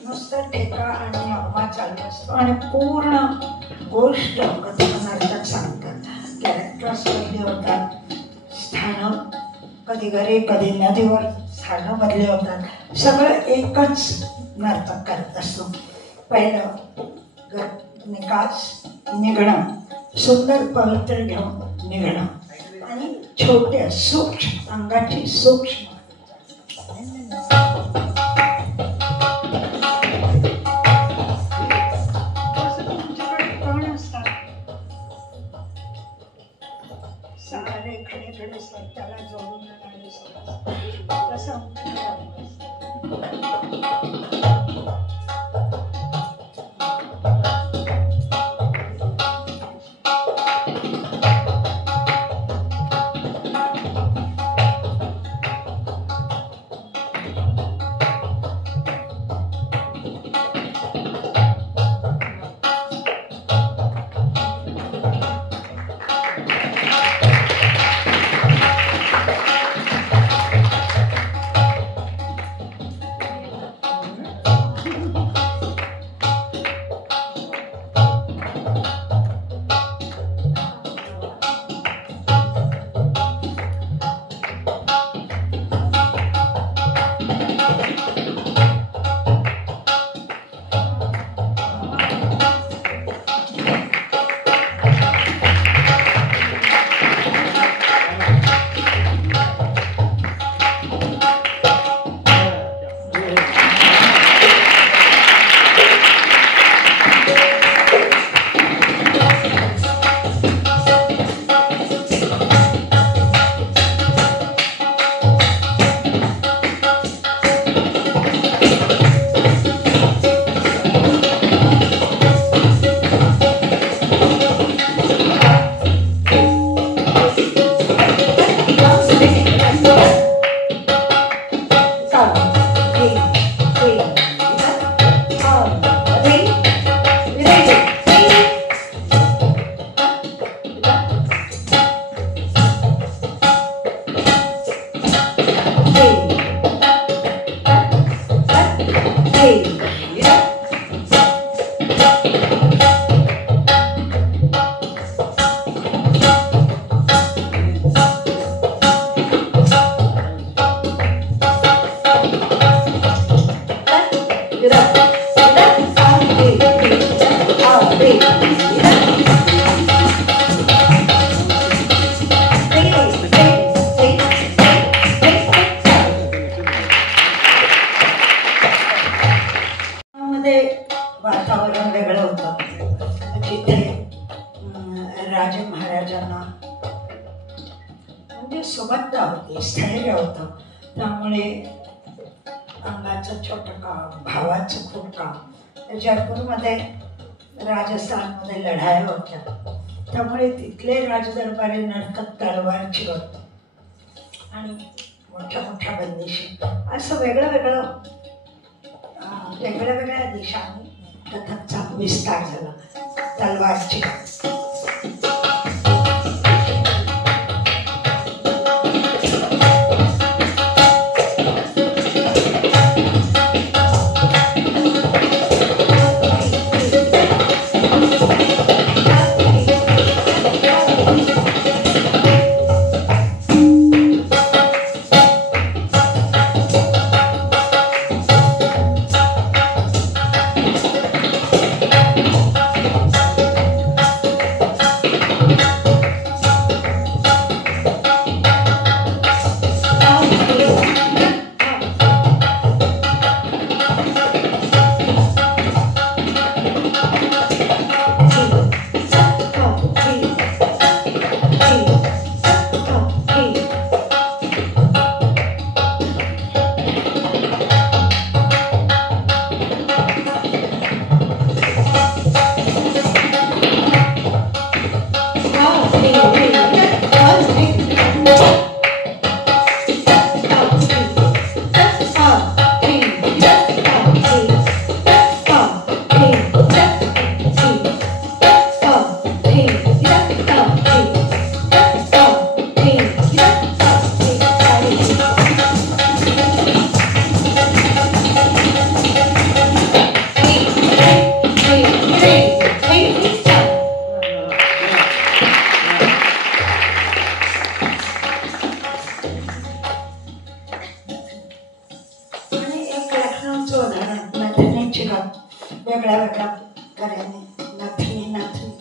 नुसतं ठेका आणि अव्वा चालू असतो आणि पूर्ण गोष्ट कथक नर्तक सांगतात. कॅरेक्टर्स बदले होतात, स्थानं कधी घरी कधी नदीवर स्थानं बदले होतात. सगळं एकच नर्तक करत असतो. पहिलं निकास निघणं, सुंदर पवित्र घेऊन निघणं आणि छोट्या सूक्ष्म अंगाची सूक्ष्म सारे खडे त्याला जोडून वातावरण वेगळं होतं. तिथे राजे महाराजांना म्हणजे सुबत्ता होती, स्थैर्य होतं. त्यामुळे अंगाचं छोटं काम, भावाचं खूप काम. जयपूरमध्ये राजस्थानमध्ये लढाया होत्या, त्यामुळे तिथले राजदरबारी नरकत तलवार चिरत आणि मोठ्या मोठ्या बंदिशी असं वेगळं वेगळं वेगळ्या वेगळ्या देशांनी कथकचा विस्तार झाला. तलवारची वेगळ्या वेगळ्या तऱ्हेने नथनी नथनी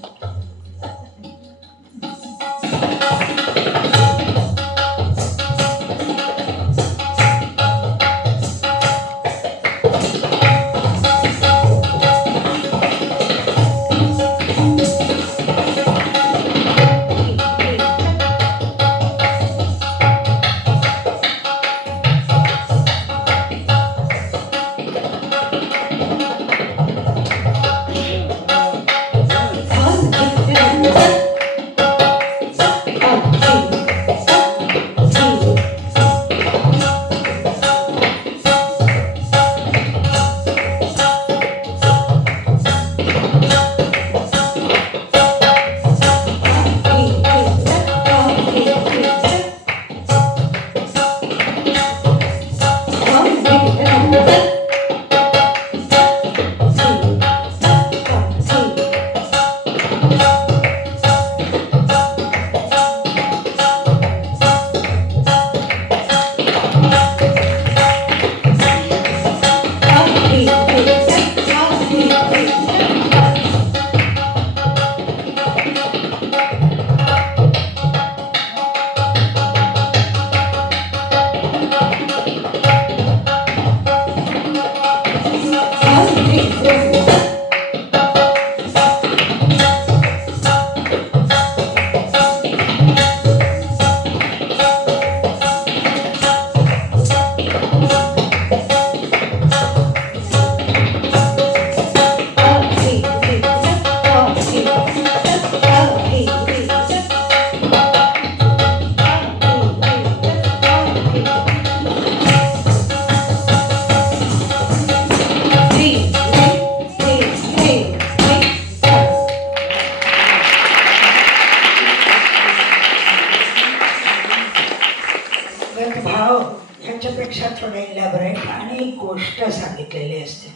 ह्याच्यापेक्षा थोडं इलॅबोरेट आणि एक गोष्ट सांगितलेली असते.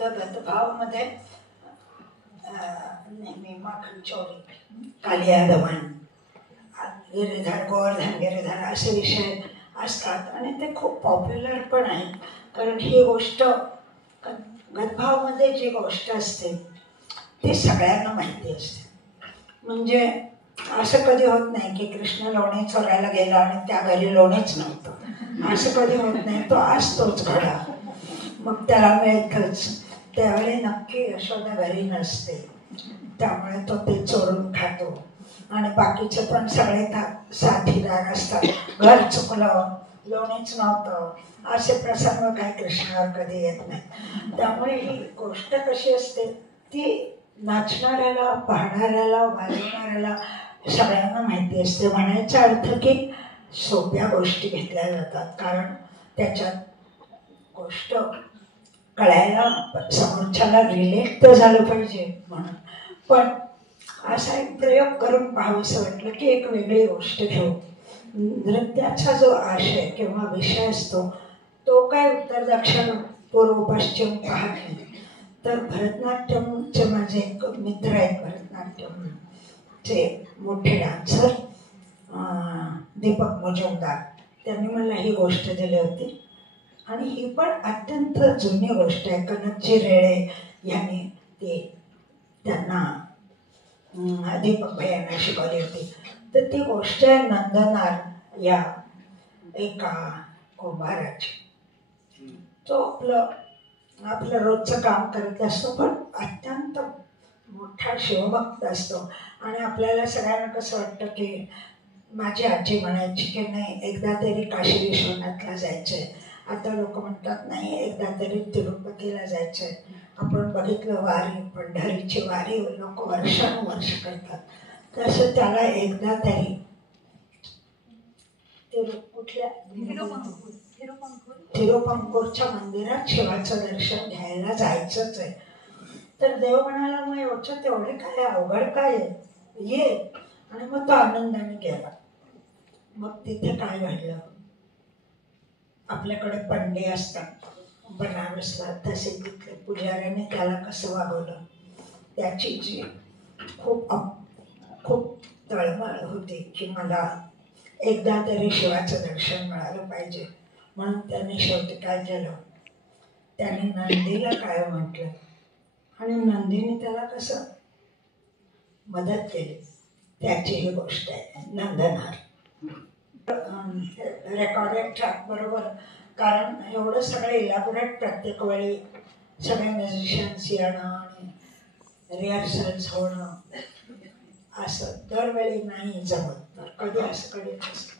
तर गतभावमध्ये नेहमी माखन चोरी, कालिया दमन, गिरिधर, गोवर्धन गिरिधर असे विषय असतात आणि ते खूप पॉप्युलर पण आहे. कारण ही गोष्ट गतभावमध्ये जी गोष्ट असते ती सगळ्यांना माहिती असते. म्हणजे असं कधी होत नाही की कृष्ण लोणी चोरायला गेला आणि त्या घरी लोणीच नव्हतं, असं कधी होत नाही. तो असतोच घडा, मग त्याला मिळतच. त्यावेळी नक्की यशोदा घरी नसते, त्यामुळे तो ते चोरून खातो. आणि बाकीचे पण सगळे साथीदार असतात. घर चुकलं, लोणीच नव्हतं, असे प्रसंग काही कृष्णावर कधी येत नाही. त्यामुळे ही गोष्ट कशी असते, ती नाचणाऱ्याला, पाहणाऱ्याला, वाजवणाऱ्याला सगळ्यांना माहिती असते. म्हणायचा अर्थ की सोप्या गोष्टी घेतल्या जातात, कारण त्याच्यात गोष्ट कळायला समोरच्याला रिलेट तर झालं पाहिजे म्हणून. पण असा एक प्रयोग करून पाहावंसं वाटलं की एक वेगळी गोष्ट घेऊ. नृत्याचा जो आशय किंवा विषय असतो तो काय उत्तर दक्षिण पूर्व पश्चिम पाहत नाही. तर भरतनाट्यमचे माझे एक मित्र आहेत, भरतनाट्यमचे मोठे डान्सर दीपक मुजुमदार, त्यांनी मला ही गोष्ट दिली होती. आणि ही पण अत्यंत जुनी गोष्ट आहे. कनकजी रेळे यांनी ती त्यांना दीपक भैयांना शिकवली होती. तर ती गोष्ट आहे नंदनार या एका कुंभाराची. तो आपलं रोजचं काम करत असतो, पण अत्यंत मोठा शिवभक्त असतो. आणि आपल्याला सगळ्यांना कसं वाटतं की माझी आजी म्हणायची की नाही एकदा तरी काशी विश्वनाथला जायचं आहे. आता लोक म्हणतात नाही एकदा तरी तिरुपतीला जायचं आहे. आपण बघितलं वारी, पंढरीची वारी लोक वर्षानुवर्ष करतात, तसं त्याला एकदा तरी तिरुपंकूरच्या मंदिरात शिवाचं दर्शन घ्यायला जायचंच आहे. तर देव म्हणाला मग याच्यात तेवढे काय अवघड काय ये. आणि मग तो आनंदाने गेला. मग तिथे काय घडलं, आपल्याकडे पंडे असतात बनारसला, तसे तिथले पुजाऱ्याने त्याला कसं वागवलं, त्याची जी खूप तळमळ होती की मला एकदा तरी शिवाचं दर्शन मिळालं पाहिजे. म्हणून त्याने शेवटी काय केलं, त्याने नंदीला काय म्हटलं आणि नंदीने त्याला कसं मदत केली, त्याची ही गोष्ट आहे नंदनार. रेकॉर्डेड ट्रॅक बरोबर, कारण एवढं सगळं इलॅबोरेट प्रत्येक वेळी सगळे म्युझिशियन्स येणं आणि रिहर्सल्स होणं असं दरवेळी नाही जमत. तर कधी असं कधी असं.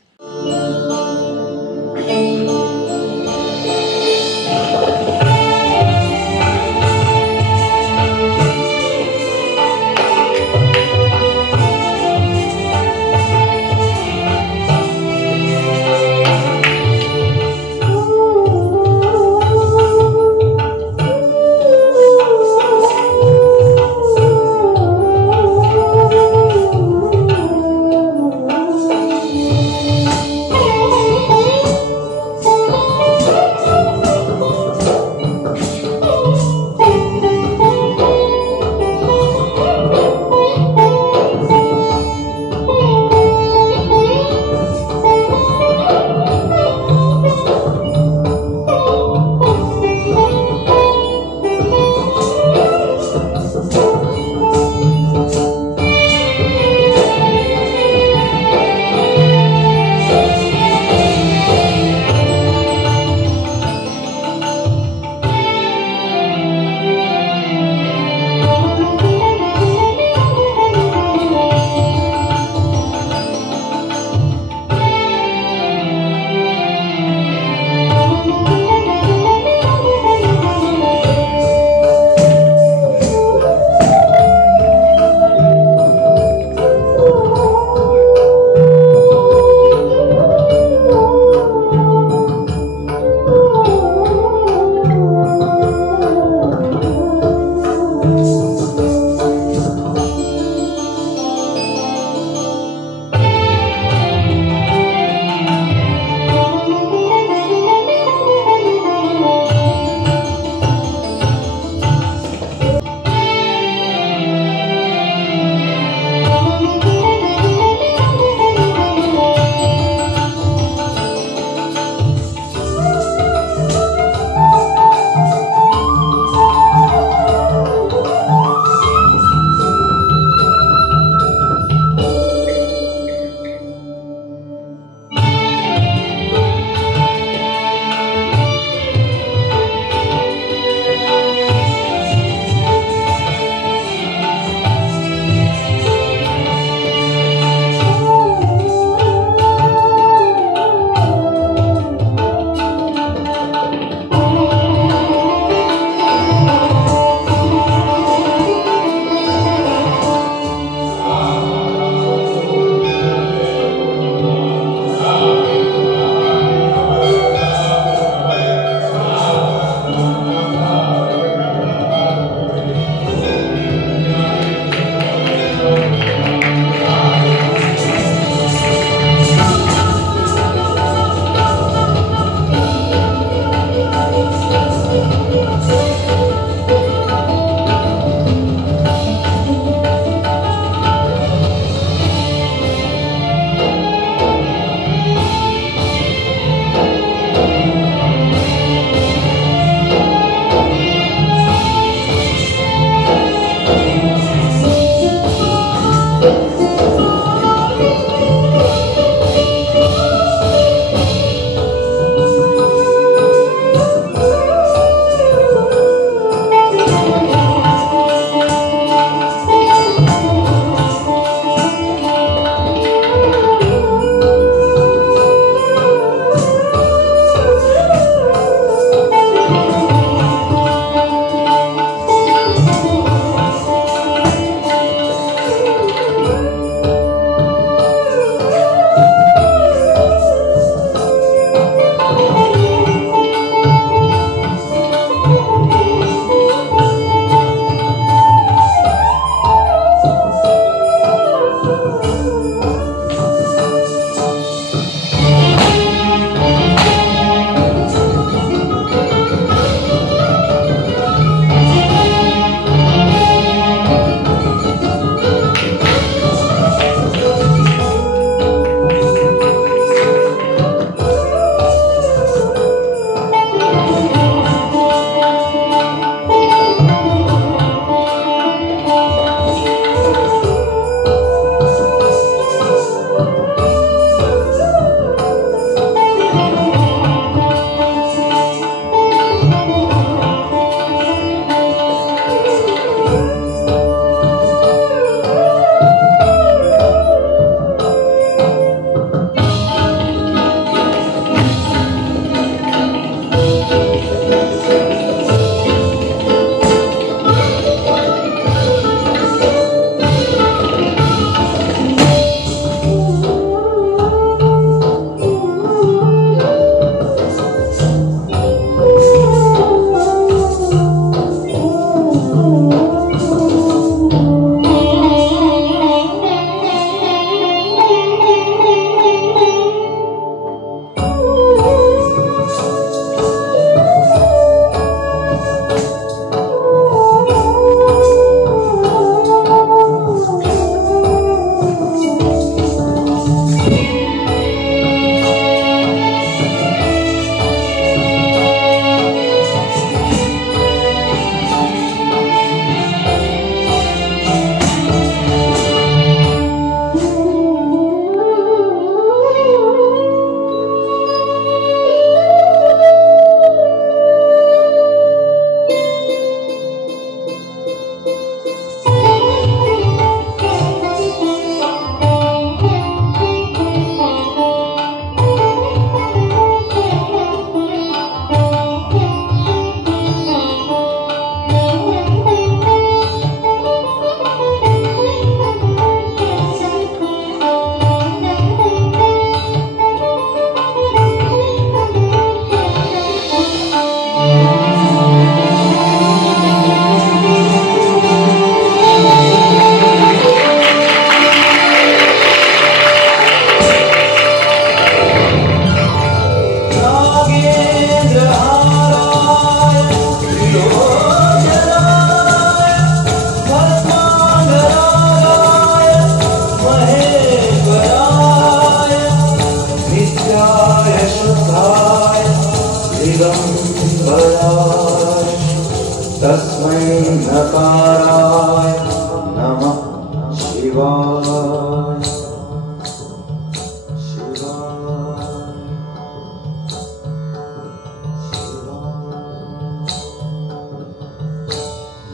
शिवाय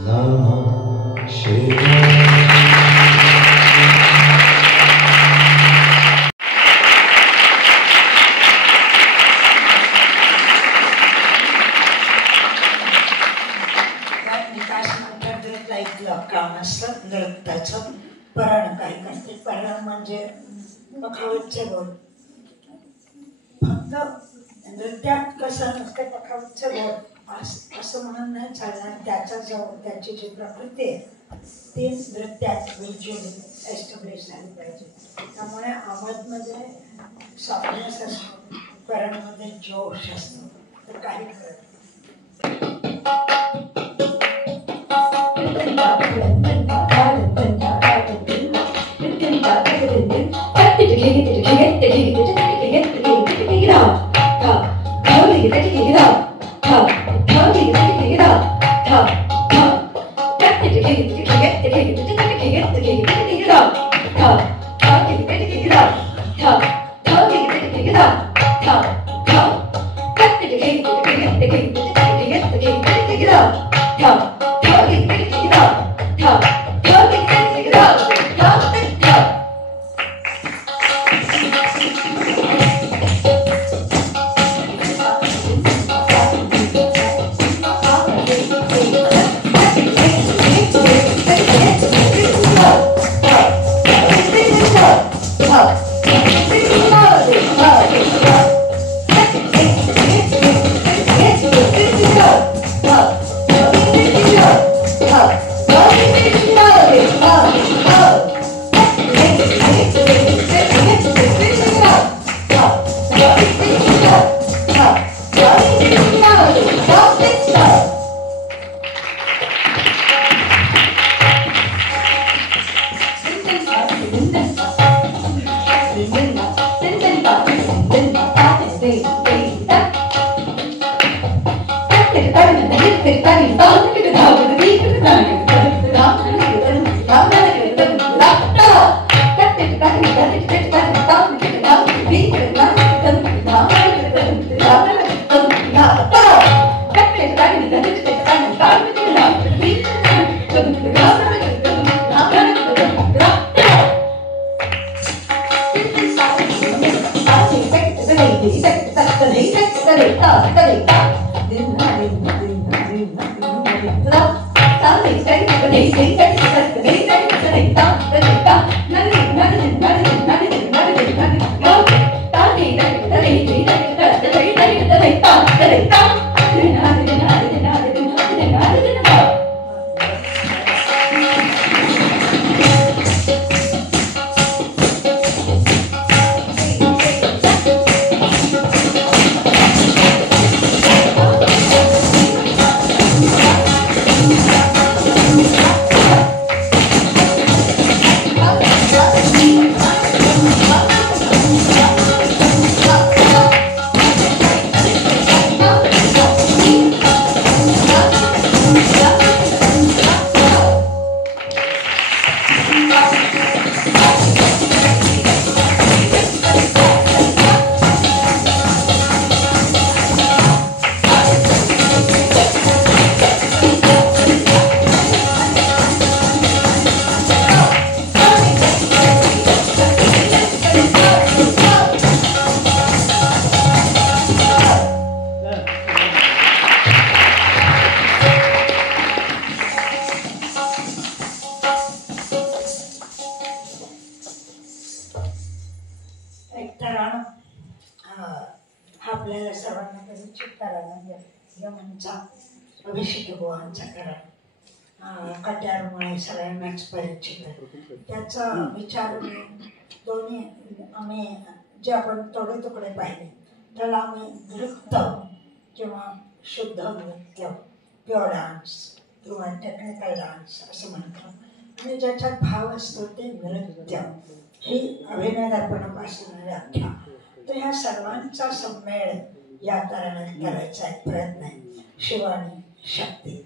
नमः शिवाय। विकास मंडळात ऐकलं काम असतं नृत्याचं परण काय करते. परण म्हणजे पखावतचे बोल. फक्त नृत्यात कसं नसतं पखावतचे बोल असं म्हणून नाही चालणार. त्याच्या जवळ त्याची जी प्रकृती आहे ती नृत्यात व्हिज्युअली एस्टॅब्लिश झाली पाहिजे. त्यामुळे आवाजमध्ये सॉफ्टनेस असतो, परणमध्ये जोश असतो. तर काही करत आपल्याला सर्वांना परिचित करायला यमनचा अभिषेक गोवांचा करा कट्यारमुळे सगळ्यांनाच परिचित आहे. त्याचा विचार दोन्ही आम्ही जे आपण थोडे तुकडे पाहिले त्याला आम्ही नृत्य किंवा शुद्ध नृत्य प्युअर डान्स किंवा टेक्निकल डान्स असं म्हणतो. आणि ज्याच्यात भाव असतो ते नृत्य ही अभिनय दर्पणापासून व्याख्या. तर ह्या सर्वांचा संमेळ या कारणात करायचा एक प्रयत्न आहे. शिव आणि शक्ती.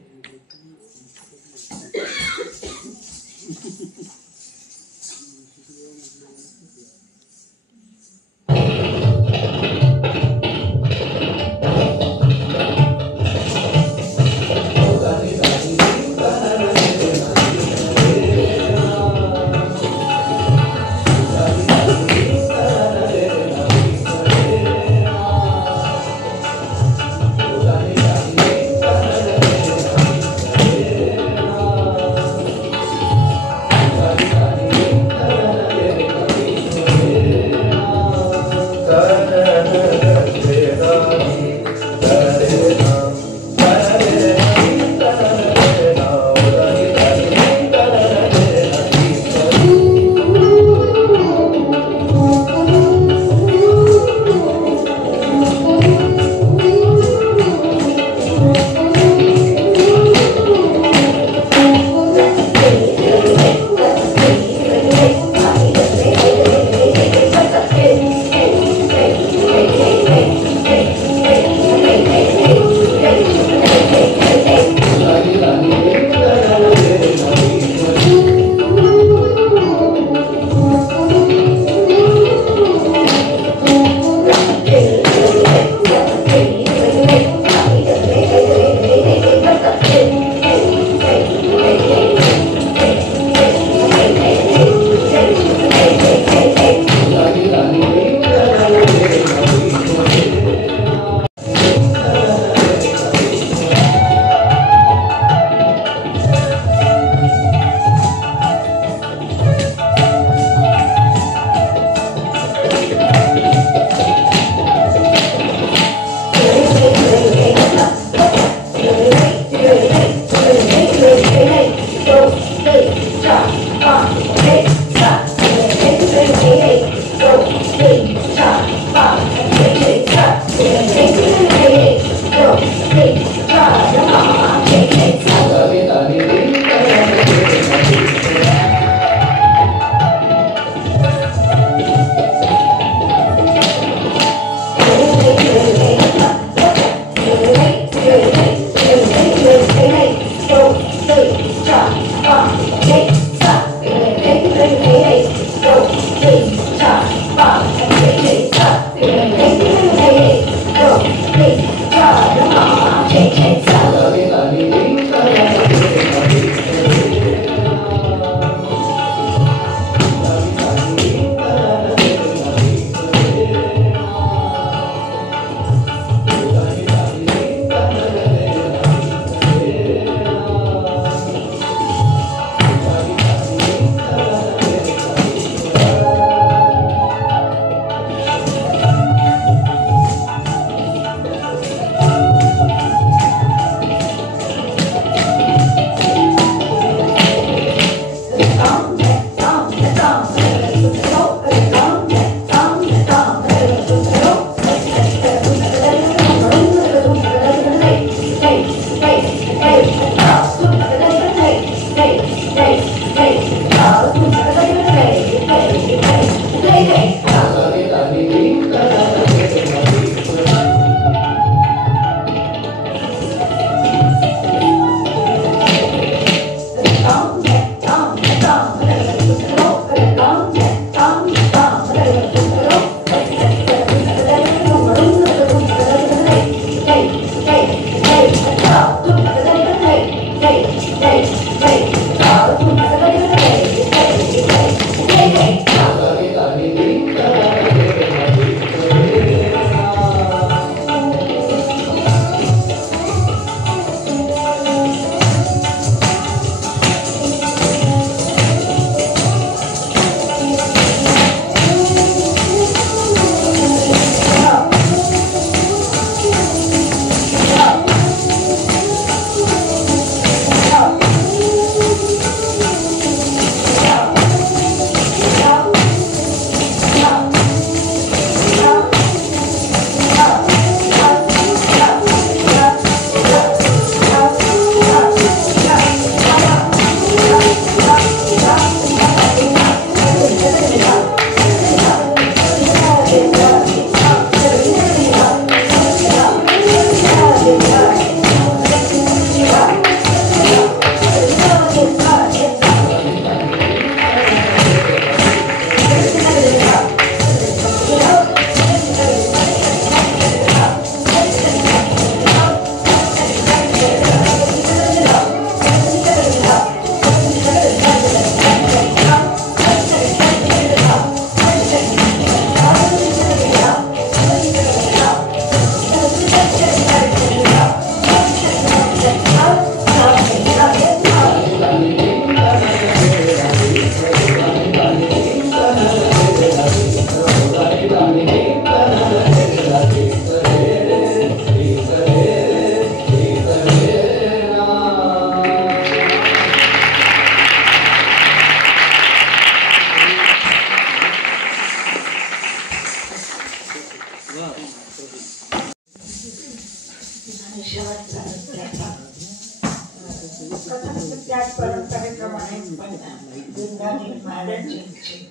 महाराजांची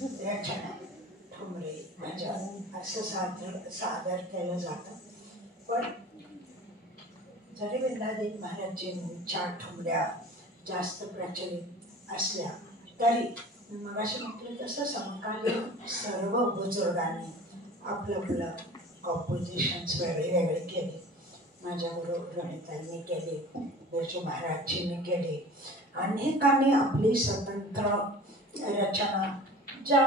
रचना ठुमरे भजन असं सादर केलं जातं. पण जरी विंदादिन महाराजांच्या ठुमऱ्या जास्त प्रचलित असल्या तरी मगाशी म्हटलं तसं समकालीन सर्व बुजुर्गांनी आपलं आपलं कॉम्पोजिशन्स वेगळे वेगळे केले. माझ्या गुरु रणितांनी केले, बिरजू महाराजजींनी केले. अनेकांनी आपली स्वतंत्र रचना ज्या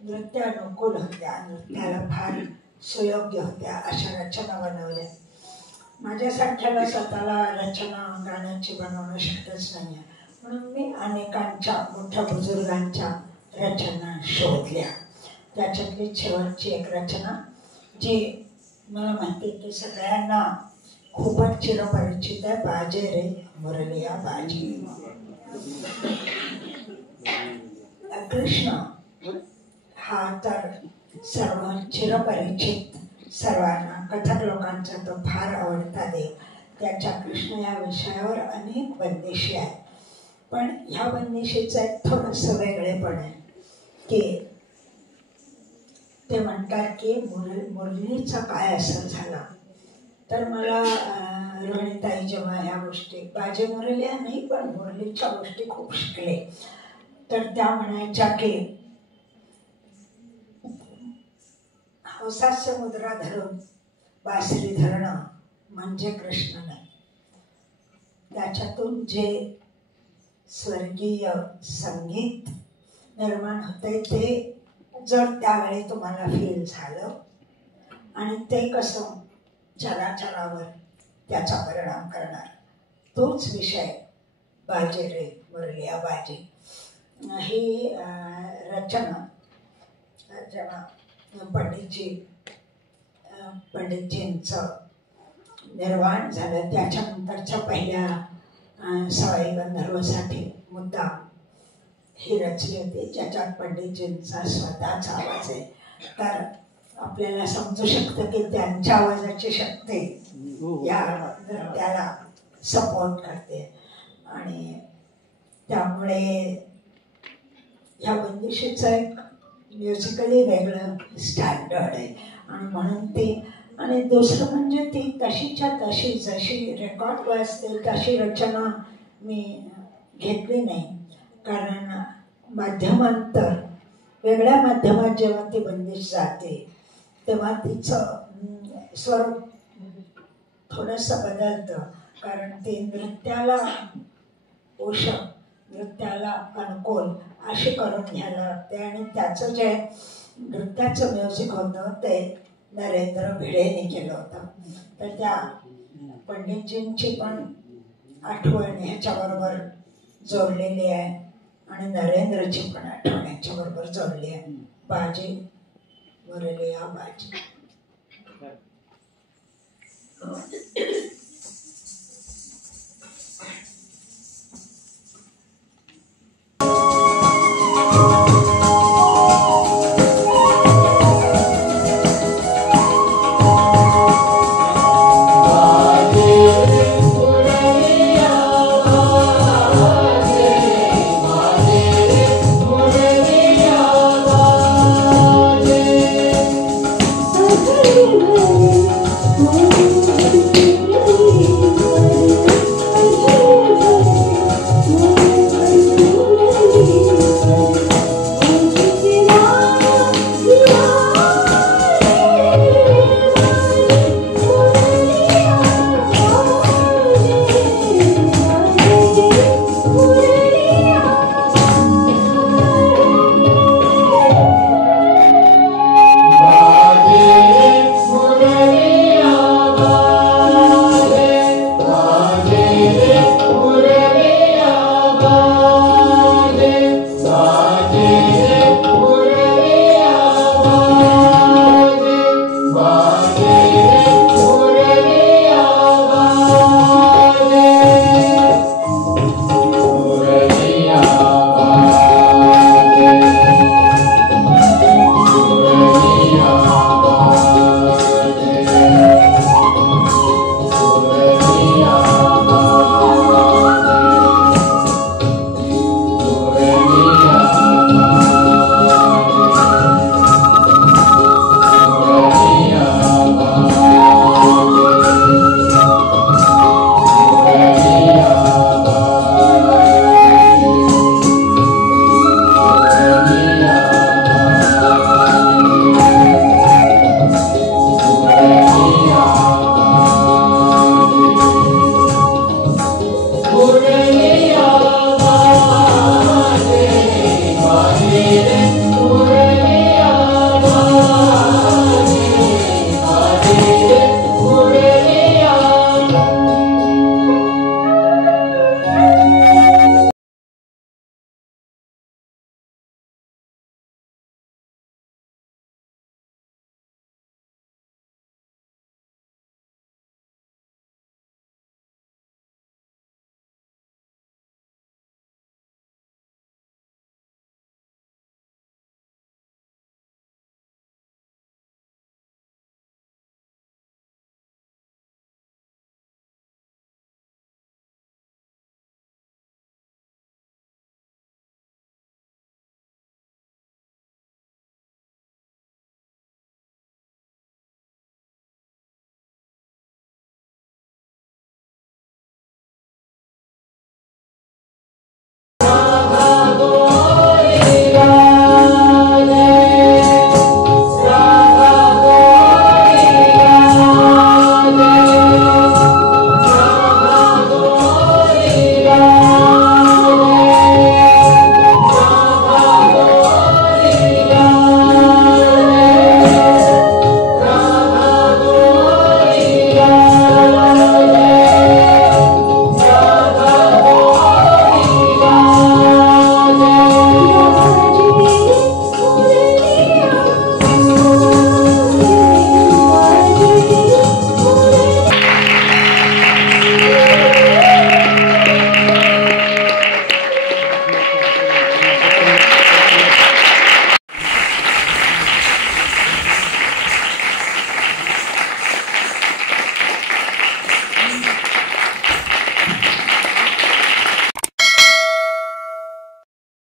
नृत्यानुकूल होत्या, नृत्याला फार सुयोग्य होत्या अशा रचना बनवल्या. माझ्यासारख्याला स्वतःला रचना गाण्याची बनवणं शक्यच नाही आहे, म्हणून मी अनेकांच्या मोठ्या बुजुर्गांच्या रचना शोधल्या. त्याच्यातली शेवटची एक रचना जी मला माहिती आहे की सगळ्यांना खूपच चिरपरिचित आहे, बाजे रे मुरलिया बाजी. कृष्ण हा तर सर्व चिरपरिचित, सर्वांना कथक लोकांचा तो फार आवडता देव. त्याच्या कृष्ण या विषयावर अनेक बंदिशी आहेत. पण ह्या बंदिशीचं एक थोडंसं वेगळेपण आहे की ते म्हणतात की मुरलीचा काय असर झाला. तर मला रोहिणीताई जेव्हा ह्या गोष्टी बाजे मुरल्या नाही पण मुरलीच्या गोष्टी खूप शिकले, तर त्या म्हणायच्या की हौसास्य मुद्रा धरून बासरी धरणं म्हणजे कृष्ण नाही. त्याच्यातून जे स्वर्गीय संगीत निर्माण होते ते जर त्यावेळी तुम्हाला फील झालं आणि ते कसं चराचरावर त्याचा परिणाम करणार, तोच विषय बाजे रे मुरलिया बाजी. ही रचना जेव्हा पंडितजींचं निर्वाण झालं त्याच्यानंतरच्या पहिल्या सवाई गंधर्वसाठी मुद्दाम ही रचली होती, ज्याच्यात पंडितजींचा स्वतःचा आवाज आहे. तर आपल्याला समजू शकतं की त्यांच्या आवाजाची शक्ती या नृत्याला सपोर्ट करते. आणि त्यामुळे ह्या बंदिशीचं एक म्युझिकली वेगळं स्टँडर्ड आहे. आणि म्हणून ती, आणि दुसरं म्हणजे ती तशीच्या तशी जशी रेकॉर्ड वाजते तशी रचना मी घेतली नाही. कारण माध्यमांतर वेगळ्या माध्यमात जेव्हा ती बंदिश जाते तेव्हा तिचं स्वरूप थोडंसं बदलतं. कारण ते नृत्याला पोषक, नृत्याला अनुकूल अशी करून घ्यायला लागते. आणि त्याचं जे नृत्याचं म्युझिक होतं ते नरेंद्र भिडेने केलं होतं. तर त्या पंडितजींची पण आठवण ह्याच्याबरोबर जोडलेली आहे आणि नरेंद्रची पण आठवण ह्याच्याबरोबर जोडली आहे. बाजी मुरलिया बाजी.